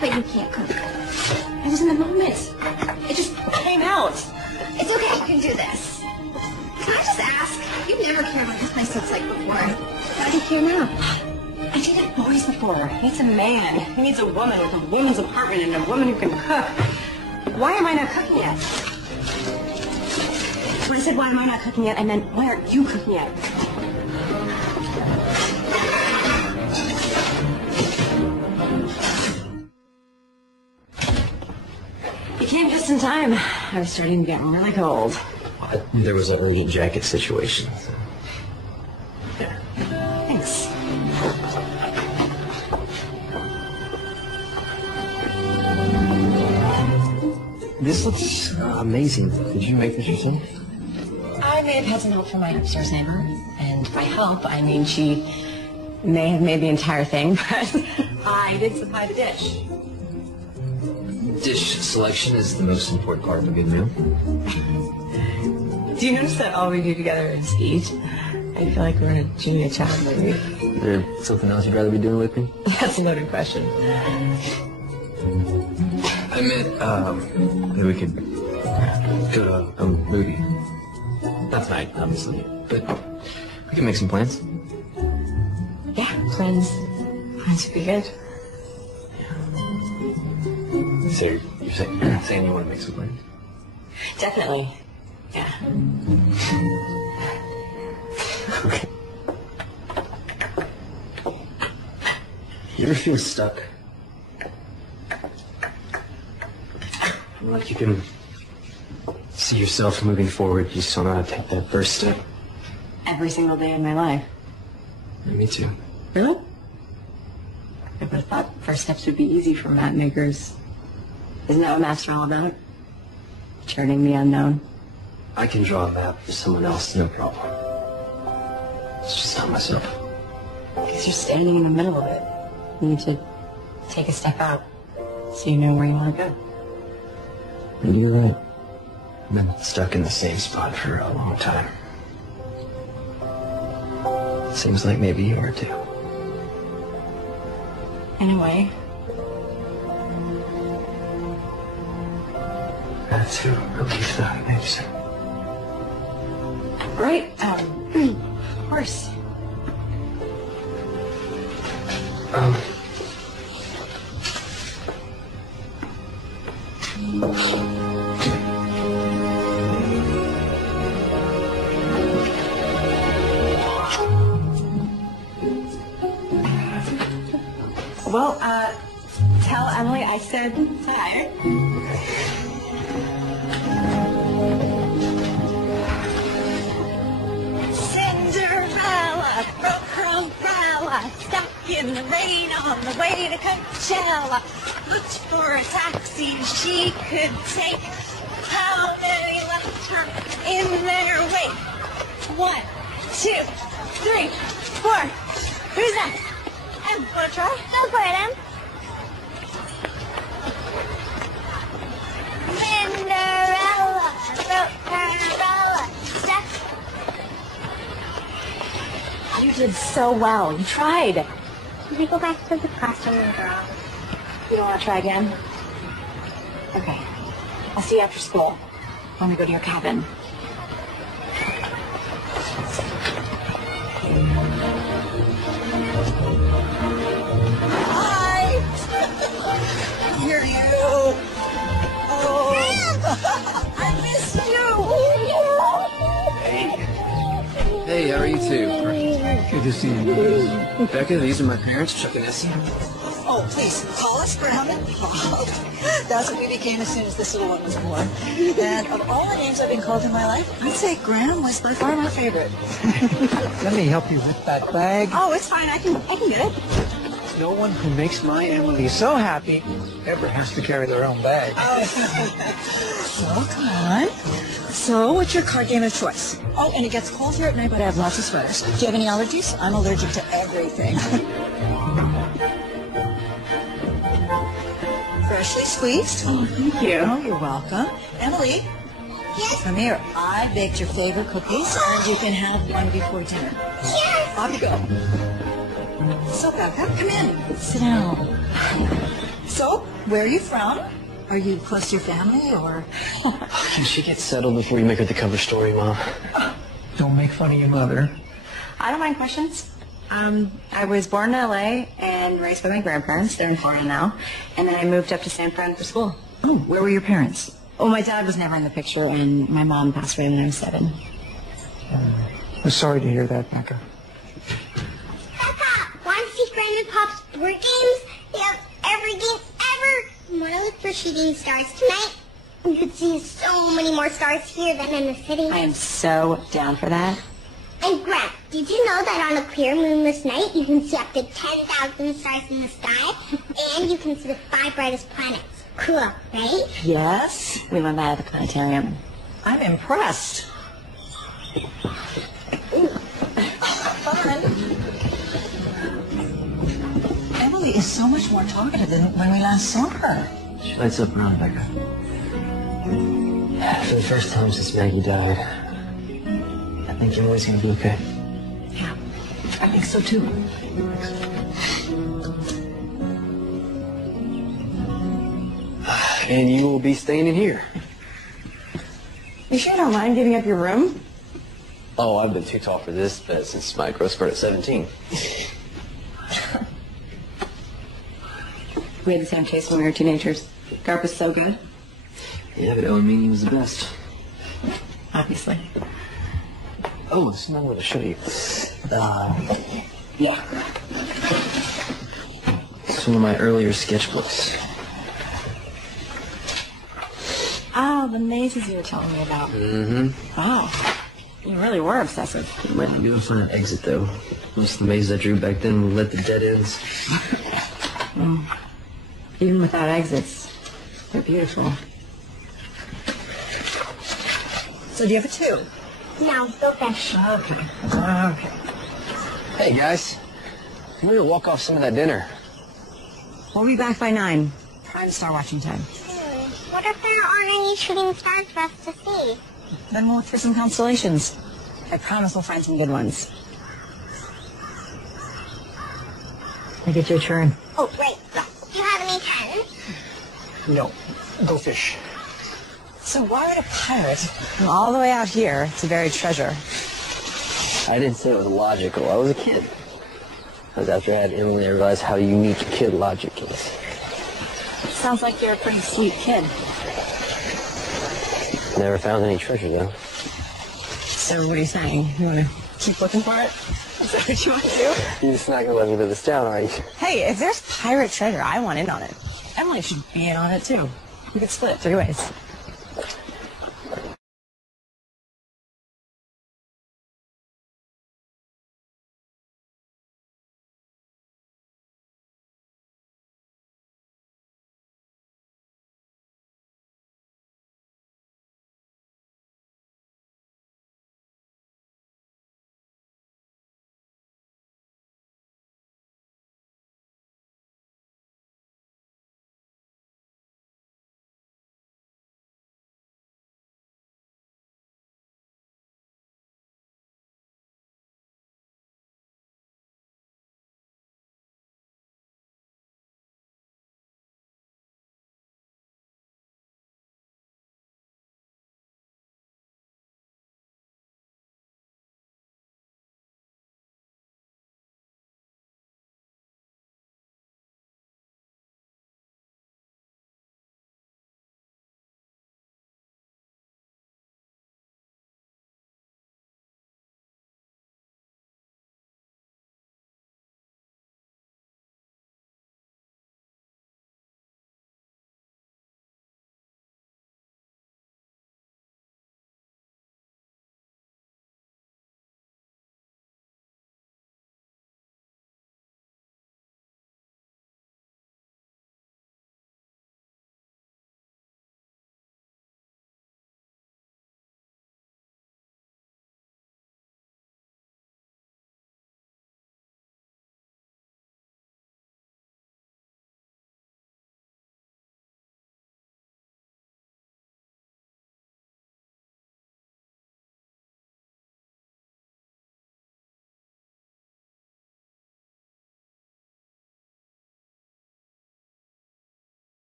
But you can't cook. I was in the moment. It just came out. It's okay, you can do this. Can I just ask? You've never cared what this place looks like before. Why do you care now? I dated boys before. He needs a man. He needs a woman with a woman's apartment and a woman who can cook. Why am I not cooking yet? When I said why am I not cooking yet, I meant why aren't you cooking yet? You came just in time. I was starting to get really cold. There was an urgent jacket situation. Thanks. This looks amazing. Did you make this yourself? I may have had some help from my upstairs neighbor, and by help, I mean she may have made the entire thing, but I did supply the dish. Dish selection is the most important part of a good meal. Do you notice that all we do together is eat? I feel like we're in a junior child movie. Is there something else you'd rather be doing with me? That's a loaded question. I meant, maybe we could go to a movie. Not tonight, obviously, but we can make some plans. Yeah, friends would be good. So you're saying you want to make some plans? Definitely. Yeah. Okay. You ever feel stuck? Like you can see yourself moving forward, you just don't know how to take that first step? Every single day of my life. Yeah, me too. Really? I would have thought first steps would be easy for map makers. Isn't that what maps are all about? Charting the unknown. I can draw a map for someone else, no problem. It's just not myself. Because you're standing in the middle of it. You need to take a step out so you know where you want to go. Maybe you're right. I've been stuck in the same spot for a long time. Seems like maybe you are too. In a way. That's a relief, thanks. Right. Of course. Well, tell Emily I said hi. Cinderella broke her umbrella, stuck in the rain on the way to Coachella. Looked for a taxi she could take. How many left her in their wake? 1, 2, 3, 4. Who's that? Em, wanna try? Go for it, Em. Cinderella broke her umbrella, stuck. You did so well. You tried. Can we go back to the classroom and girl? You don't want to try again? Okay. I'll see you after school when we go to your cabin. Hi! Here you. Oh, I missed you. Hey, how are you two? Good to see you. Becca, these are my parents, Chuck and Essie. Oh, please, call us Graham. That's what we became as soon as this little one was born. And of all the names I've been called in my life, I'd say Graham was by far my favorite. Let me help you with that bag. Oh, it's fine. I can get it. No one who makes my Emily so happy ever has to carry their own bag. So, come on. So, what's your card game of choice? Oh, and it gets cold here at night, but I have lots of sweaters. Do you have any allergies? I'm allergic to everything. Freshly squeezed. Oh, thank you. Oh, you're welcome. Emily. Yes. Come here. I baked your favorite cookies, and you can have one before dinner. Yes. Off you go. So, Becca, come in. Sit down. So, where are you from? Are you close to your family, or? Can she get settled before you make her the cover story, Mom? Don't make fun of your mother. I don't mind questions. I was born in LA and raised by my grandparents. They're in Florida now. And then I moved up to San Fran for school. Oh, where were your parents? Oh, my dad was never in the picture, and my mom passed away when I was 7. I'm sorry to hear that, Becca. Papa, want to see Grandma and Pop's board games? They have every game ever. You want to look for shooting stars tonight? You could see so many more stars here than in the city. I am so down for that. And Grant, did you know that on a clear moonless night, you can see up to 10,000 stars in the sky, and you can see the 5 brightest planets? Cool, right? Yes. We learned that at the planetarium. I'm impressed. Fun. Emily is so much more talkative than when we last saw her. She lights up around Becca. For the first time since Maggie died, I think Emily's gonna be okay. I think so too. And you will be staying in here. You sure don't mind giving up your room? Oh, I've been too tall for this bed since my growth spurt at 17. We had the same taste when we were teenagers. Garp was so good. Yeah, but Owen Meany was the best. Obviously. Oh, there's another one to show you. Yeah. It's one of my earlier sketchbooks. Oh, the mazes you were telling me about. Mm-hmm. Oh, you really were obsessive. Might be good for an exit, though. Most of the mazes I drew back then let the dead ends. Even without exits, they're beautiful. So do you have a 2? Now, go fish. Okay. Hey, guys. I'm going to walk off some of that dinner. We'll be back by 9. Prime Star watching time. What if there aren't any shooting stars for us to see? Then we'll look for some constellations. I promise we'll find some good ones. I get your turn. Oh, wait. Do you have any 10? No. Go fish. So why would a pirate? Well, all the way out here to bury treasure. I didn't say it was logical. I was a kid. It was after I had Emily I realized how unique kid logic is. Sounds like you're a pretty sweet kid. Never found any treasure, though. So what are you saying? You want to keep looking for it? Is that what you want to do? You're just not going to let me live this down, are you? Hey, if there's pirate treasure, I want in on it. Emily should be in on it, too. We could split 3 ways.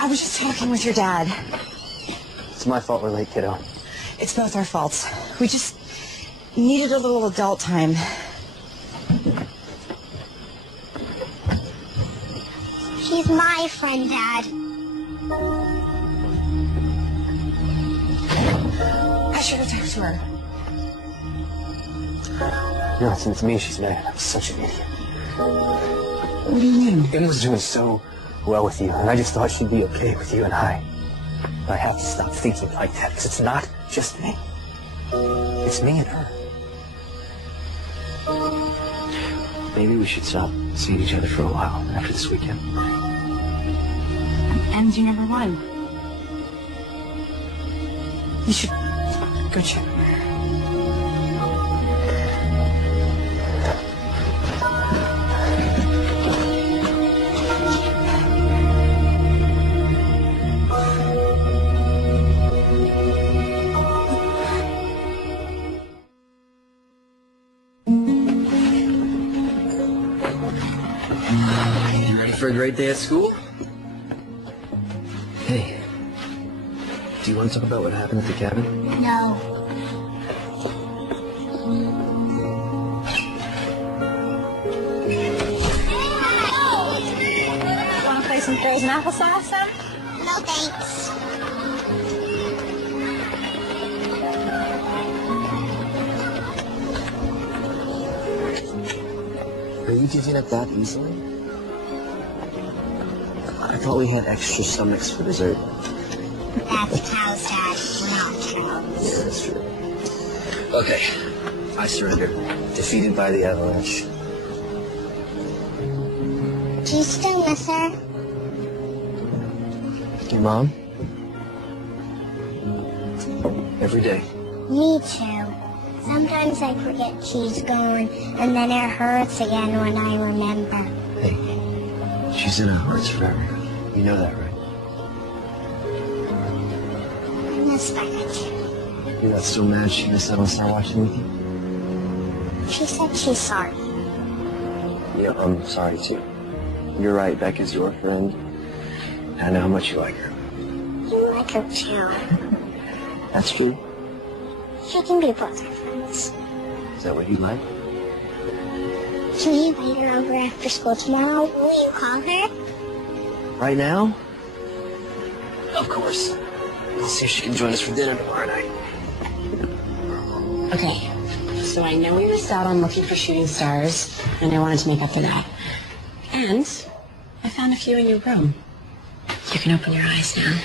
I was just talking with your dad. It's my fault we're late, kiddo. It's both our faults. We just needed a little adult time. She's my friend, Dad. I should have talked to her. No, since me, she's mad. I'm such an idiot. What do you mean? Em was doing so well with you, and I just thought she'd be okay with you and I. But I have to stop thinking like that, because it's not just me. It's me and her. Maybe we should stop seeing each other for a while after this weekend. And you never won. You should go check. You ready for a great day at school? Hey, do you want to talk about what happened at the cabin? No. Want to play some frozen applesauce then? No thanks. Are you giving up that easily? I thought we had extra stomachs for dessert. That's cows, Dad. We're not cows. Yeah, that's true. Okay, I surrender. Defeated by the avalanche. Do you still miss her? Your mom? Every day. Me too. Sometimes I forget she's gone, and then it hurts again when I remember. Hey, she's in our hearts forever. You know that, right? I miss Beckett. You're not still mad she missed out on Star watching with you? She said she's sorry. Yeah, I'm sorry too. You're right, Becca's your friend. I know how much you like her. You like her too. That's true. She can be both our friends. Is that what you like? Can we invite her over after school tomorrow? Will you call her? Right now? Of course. Let's see if she can join us for dinner tomorrow night. Okay, so I know we missed out on looking for shooting stars, and I wanted to make up for that. And I found a few in your room. You can open your eyes now.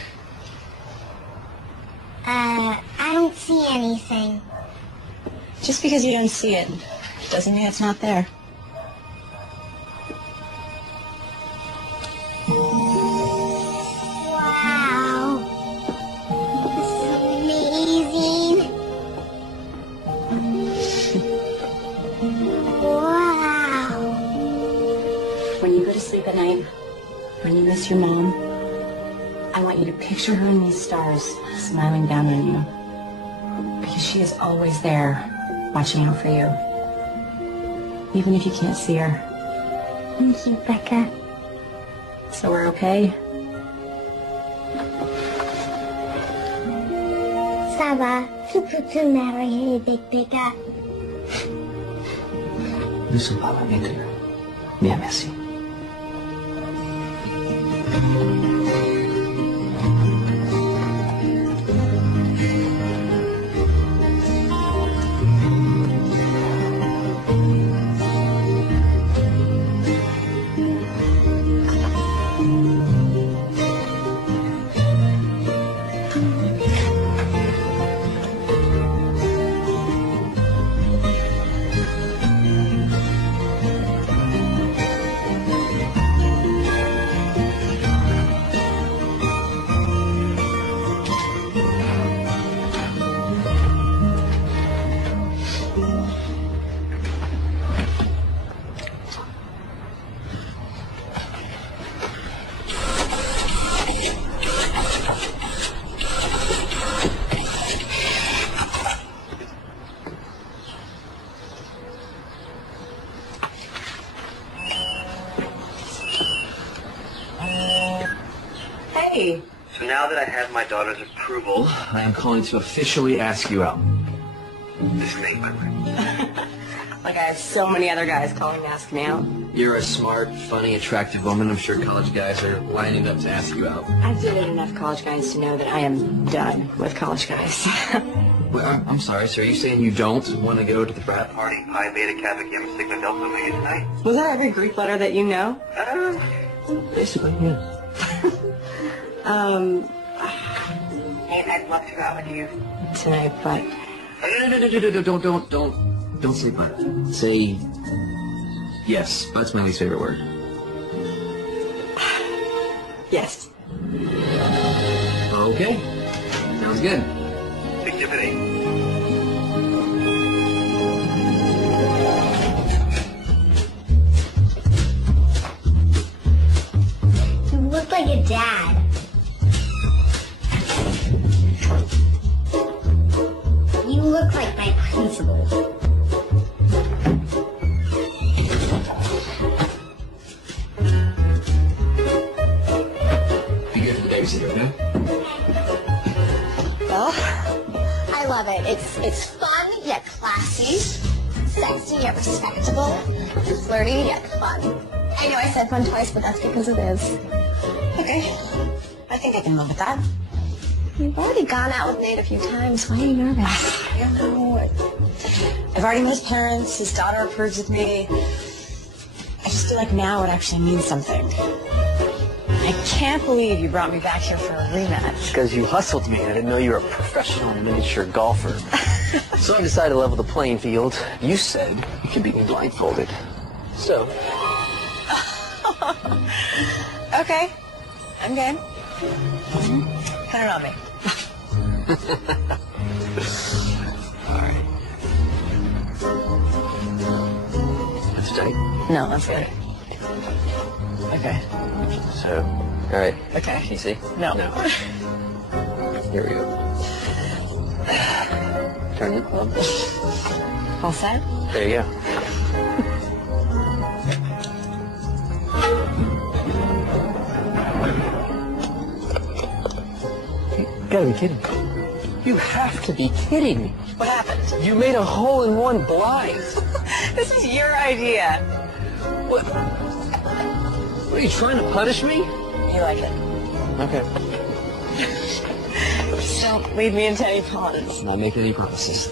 I don't see anything. Just because you don't see it doesn't mean it's not there. Wow. This is amazing. Wow. When you go to sleep at night, when you miss your mom, I want you to picture her in these stars, smiling down on you. Because she is always there, watching out for you. Even if you can't see her. Thank you, Becca. So we're okay? Ça va. Tu peux-tu marier avec Becca? Nous sommes pas maintenant. Bien, merci. Hey. So now that I have my daughter's approval, I am calling to officially ask you out. This thing, by the way. Like I have so many other guys calling to ask me out. You're a smart, funny, attractive woman. I'm sure college guys are lining up to ask you out. I've dated enough college guys to know that I am done with college guys. Well, I'm sorry, sir. Are you saying you don't want to go to the frat party Pi Beta Kappa Gamma Sigma Delta Omega tonight? Was that every Greek letter that you know? Basically, yeah. I'd love to go out with you tonight, but Don't say but. Say yes. But's my least favorite word. yes. Okay. Sounds good. Exhibit A. You look like your dad. You look like my principal. Be good for the babysitter, okay? Well, I love it. It's fun yet classy, sexy yet respectable, flirty yet fun. I know I said fun twice, but that's because it is. Okay. I think I can live with that. You've already gone out with Nate a few times. Why are you nervous? I don't know. I've already met his parents. His daughter approves with me. I just feel like now it actually means something. I can't believe you brought me back here for a rematch. Because you hustled me. I didn't know you were a professional miniature golfer. So I decided to level the playing field. You said you could beat me blindfolded. So. Okay. I'm game. Put it on me. All right. That's tight. No, that's good. Okay. So, all right. Okay. Can you see? No. Here we go. Turn it up. All set? There you go. You gotta be kidding me. You have to be kidding me. What happened? You made a hole-in-one blind. This is your idea. What? What are you trying to punish me? You like it. Okay. Just don't lead me into any ponds. Not making any promises.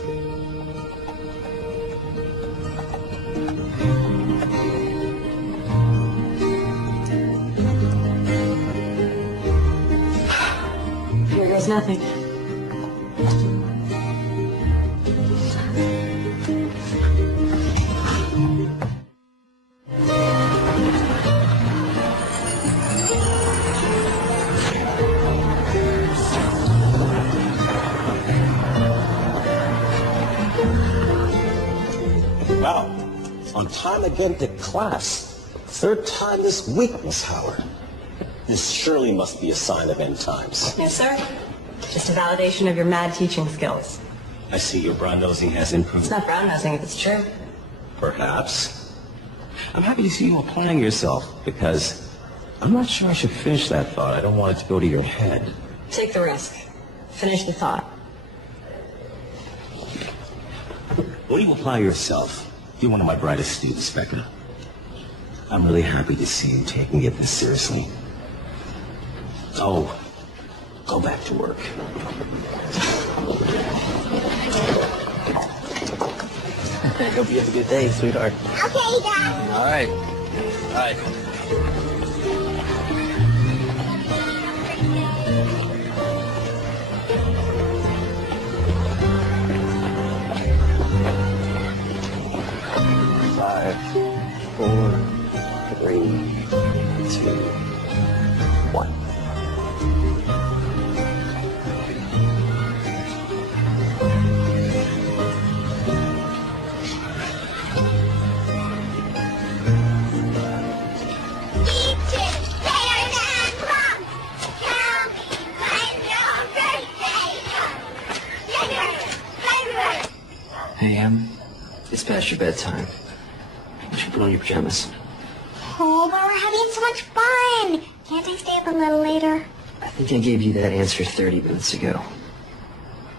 Here goes nothing. Wow. On time again to class. Third time this week, Miss Howard. This surely must be a sign of end times. Yes, sir. Just a validation of your mad teaching skills. I see your brown nosing has improved. It's not brown nosing if it's true. Perhaps. I'm happy to see you applying yourself, because I'm not sure I should finish that thought. I don't want it to go to your head. Take the risk. Finish the thought. When you apply yourself, you're one of my brightest students, Becca. I'm really happy to see you taking it this seriously. Oh, go back to work. I hope you have a good day, sweetheart. Okay, Dad. All right. All right. Five, four, three, two, one. Hey, it's past your bedtime. You should put on your pajamas. Oh, but we're having so much fun. Can't I stay up a little later? I think I gave you that answer 30 minutes ago.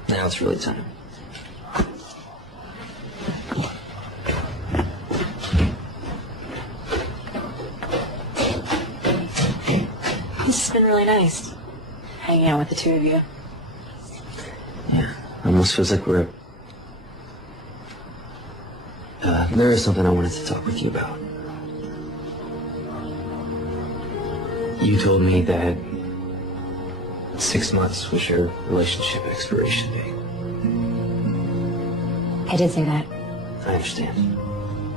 Now it's really time. This has been really nice. Hanging out with the two of you. Yeah, almost feels like we're... there is something I wanted to talk with you about. You told me that 6 months was your relationship expiration date. I did say that. I understand.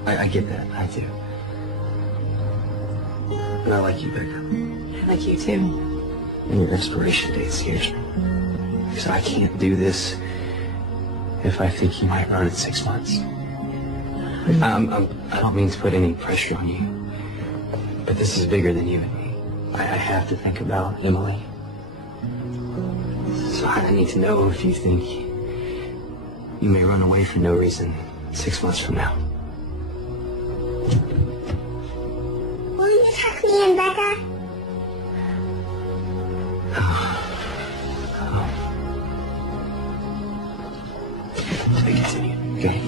I get that. I do. And I like you, Becca. I like you too. And your expiration date scares me. Because I can't do this if I think you might run in 6 months. I don't mean to put any pressure on you, but this is bigger than you and me. I have to think about Emily. So I need to know if you think you may run away for no reason 6 months from now. Will you tuck me in, Becca? To be continued, okay?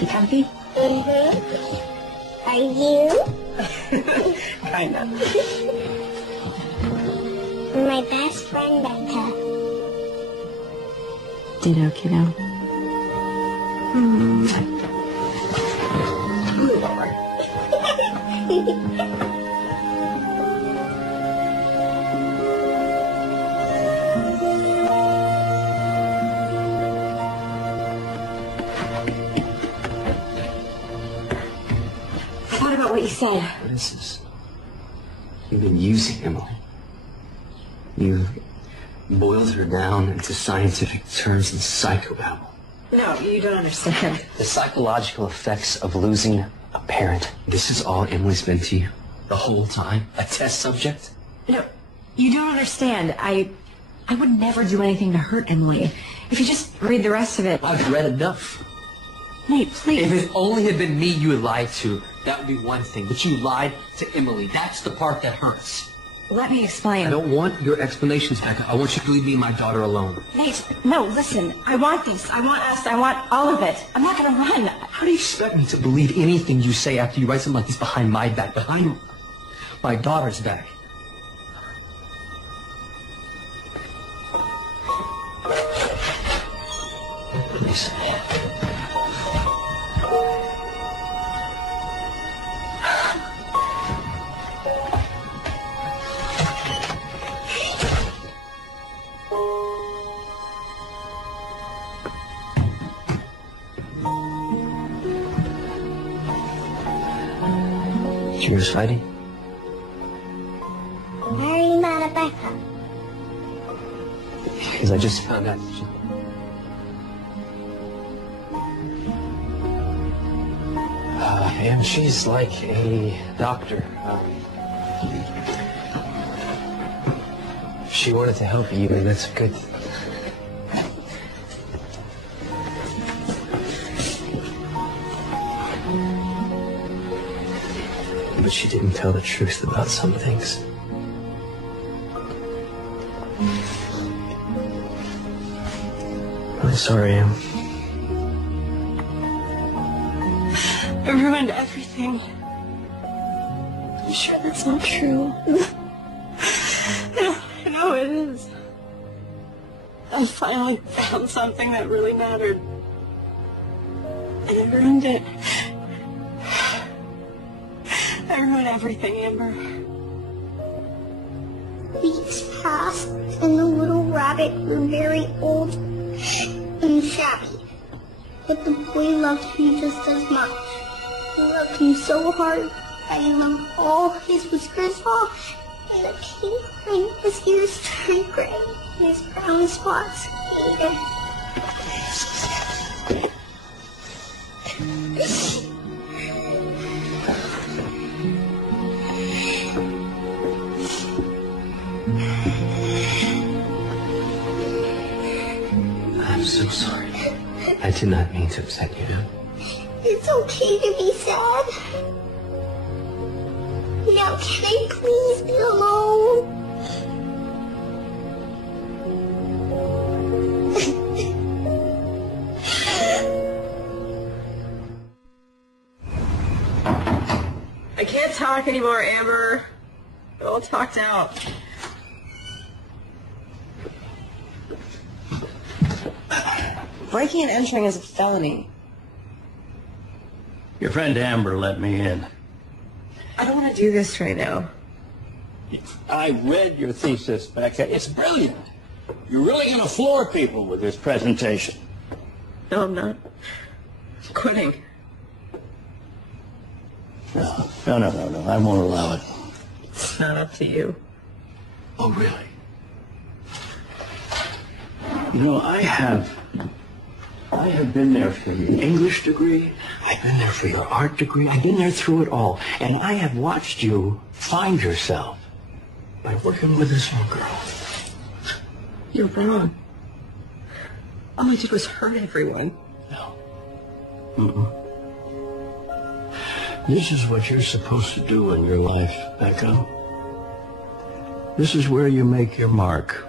You comfy? Are you? Kinda. My best friend, Becca. Ditto, kiddo. What about what you said? What is this? You've been using Emily. You've boiled her down into scientific terms and psychobabble. No, you don't understand. The psychological effects of losing a parent. This is all Emily's been to you the whole time? A test subject? No, you don't understand. I would never do anything to hurt Emily. If you just read the rest of it. I've read enough. Nate, please. If it only had been me you had lied to, that would be one thing. But you lied to Emily. That's the part that hurts. Let me explain. I don't want your explanations, Becca. I want you to leave me and my daughter alone. Nate, no, listen. I want this. I want us. I want all of it. I'm not going to run. How do you expect me to believe anything you say after you write something like this behind my back, behind my daughter's back? Please. She was fighting? Why are you mad at Becca? Because I just found out that she... and she's like a doctor. She wanted to help you, and that's a good thing. But she didn't tell the truth about some things. I'm sorry, Em. I ruined everything. I'm sure that's not true. I know it is. I finally found something that really mattered. And I ruined it. I ruined everything, Amber. Weeks passed, and the little rabbit grew very old and shabby. But the boy loved me just as much. He loved me so hard that he loved all his whiskers off, and the pink ring of his ears turned gray, and his brown spots faded. I'm so sorry. I did not mean to upset you. It's okay to be sad. Now can I please be alone? I can't talk anymore, Amber. It all talked out. breaking and entering is a felony. Your friend Amber let me in. I don't want to do this right now. I read your thesis, Becca. It's brilliant. You're really going to floor people with this presentation. No, I'm not. I'm quitting. No. I won't allow it. It's not up to you. Oh, really? You know, I have been there for your English degree. I've been there for your art degree. I've been there through it all. And I have watched you find yourself by working with this young girl. You're wrong. All I did was hurt everyone. No. This is what you're supposed to do in your life, Becca. This is where you make your mark.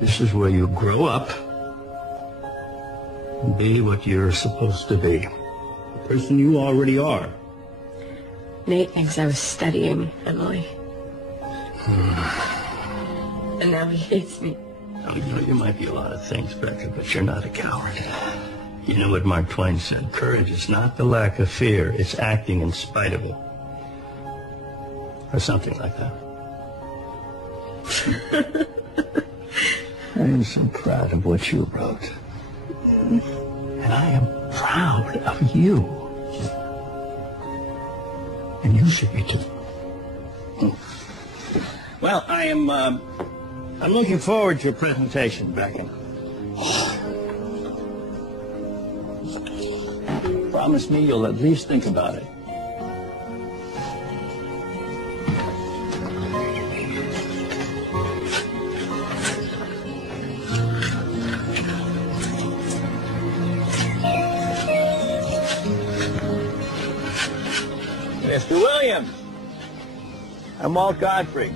This is where you grow up and be what you're supposed to be. The person you already are. Nate thinks I was studying Emily. And now he hates me. Oh, you know, you might be a lot of things, Becca, but you're not a coward. You know what Mark Twain said? Courage is not the lack of fear, it's acting in spite of it. Or something like that. I am so proud of what you wrote. And I am proud of you. And you should be too. Well, I'm looking forward to your presentation, Becca. Promise me you'll at least think about it. Mr. Williams, I'm Walt Godfrey.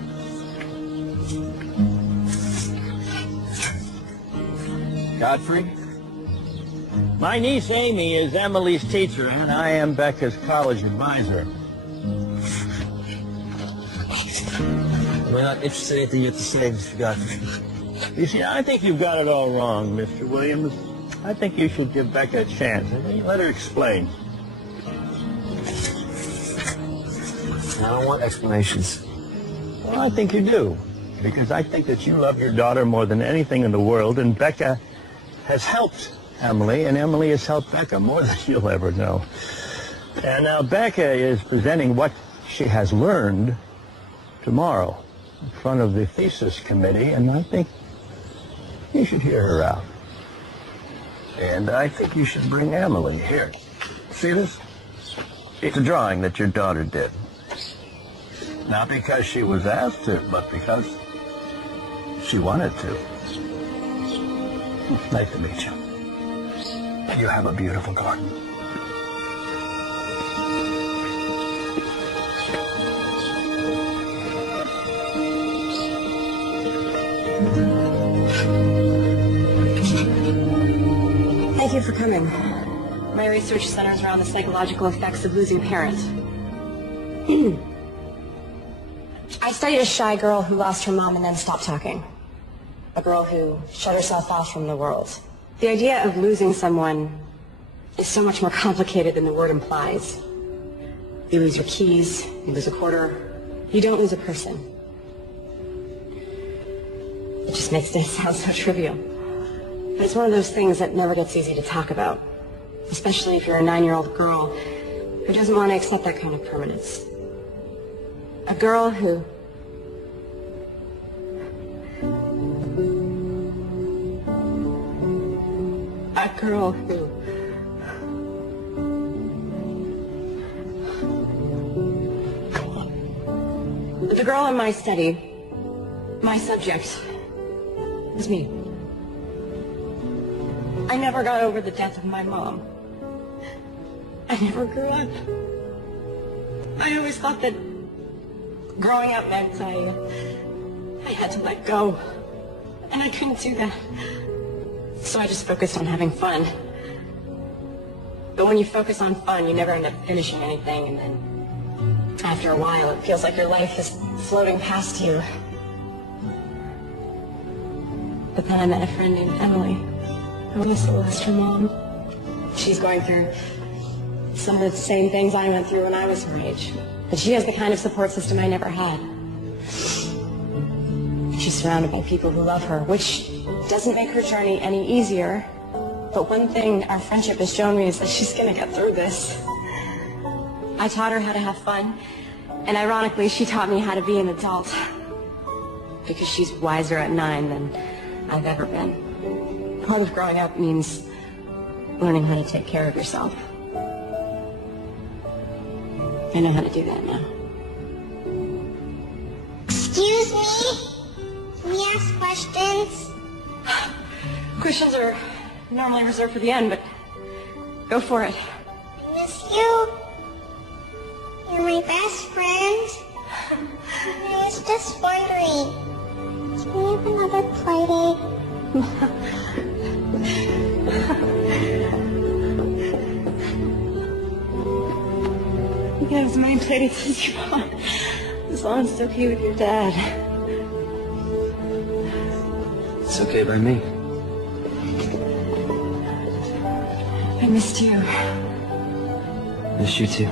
Godfrey? My niece Amy is Emily's teacher, and I am Becca's college advisor. We're not interested in anything you have to say, Mr. Godfrey. You see, I think you've got it all wrong, Mr. Williams. I think you should give Becca a chance. Let her explain. I don't want explanations. Well, I think you do, because I think that you love your daughter more than anything in the world, and Becca has helped Emily, and Emily has helped Becca more than you'll ever know. And now Becca is presenting what she has learned tomorrow in front of the thesis committee, and I think you should hear her out. And I think you should bring Emily here. See this? It's a drawing that your daughter did. Not because she was asked to, but because she wanted to. Nice to meet you. You have a beautiful garden. Thank you for coming. My research centers around the psychological effects of losing a parent. I studied a shy girl who lost her mom and then stopped talking. A girl who shut herself off from the world. The idea of losing someone is so much more complicated than the word implies. You lose your keys, you lose a quarter, you don't lose a person. It just makes it sound so trivial. But it's one of those things that never gets easy to talk about, especially if you're a 9-year-old girl who doesn't want to accept that kind of permanence. A girl who The girl in my study, my subject, was me. I never got over the death of my mom. I never grew up. I always thought that growing up meant I had to let go. And I couldn't do that. So I just focused on having fun. But when you focus on fun, you never end up finishing anything, and then after a while, it feels like your life is floating past you. But then I met a friend named Emily. I miss Celeste, her mom. She's going through some of the same things I went through when I was her age. But she has the kind of support system I never had. She's surrounded by people who love her, which doesn't make her journey any easier. But one thing our friendship has shown me is that she's going to get through this. I taught her how to have fun, and ironically, she taught me how to be an adult. Because she's wiser at 9 than I've ever been. Part of growing up means learning how to take care of yourself. I know how to do that now. Excuse me? Can we ask questions? Questions are normally reserved for the end, but go for it. I miss you. You're my best friend. And I was just wondering, can we have another play date? You can have as many playdates as you want, as long as it's okay with your dad. It's okay by me. I missed you. Miss you too.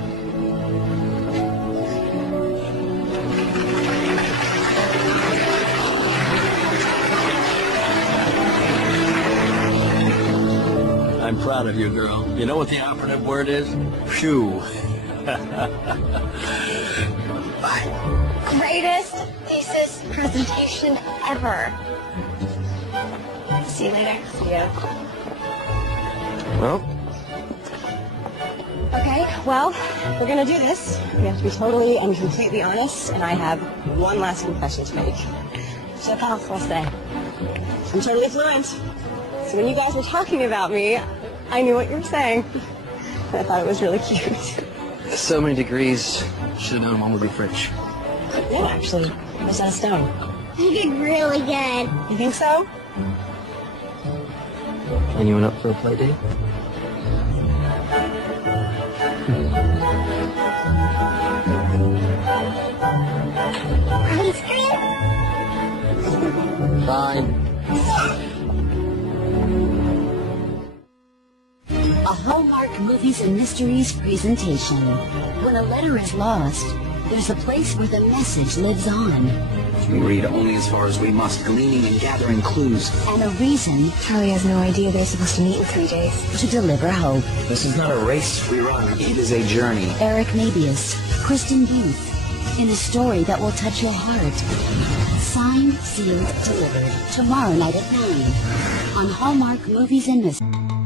I'm proud of you, girl. You know what the operative word is? Phew. Greatest thesis presentation ever. See you later. See ya. Well, Okay, well, we're gonna do this. We have to be totally and completely honest, and I have one last confession to make. Je parle français. I'm totally fluent. So when you guys were talking about me, I knew what you were saying. And I thought it was really cute. so many degrees. Should have known one would be French. Yeah, actually, I was on a stone. You did really good. You think so? Anyone up for a play date? Ice cream? Fine. A Hallmark Movies and Mysteries presentation. When a letter is lost, there's a place where the message lives on. We read only as far as we must, gleaning and gathering clues. And a reason Charlie has no idea they're supposed to meet in 3 days. to deliver hope. This is not a race we run. It is a journey. Eric Mabius, Kristen Booth, in a story that will touch your heart. Signed, sealed, delivered. Tomorrow night at 9 on Hallmark Movies and Mysteries.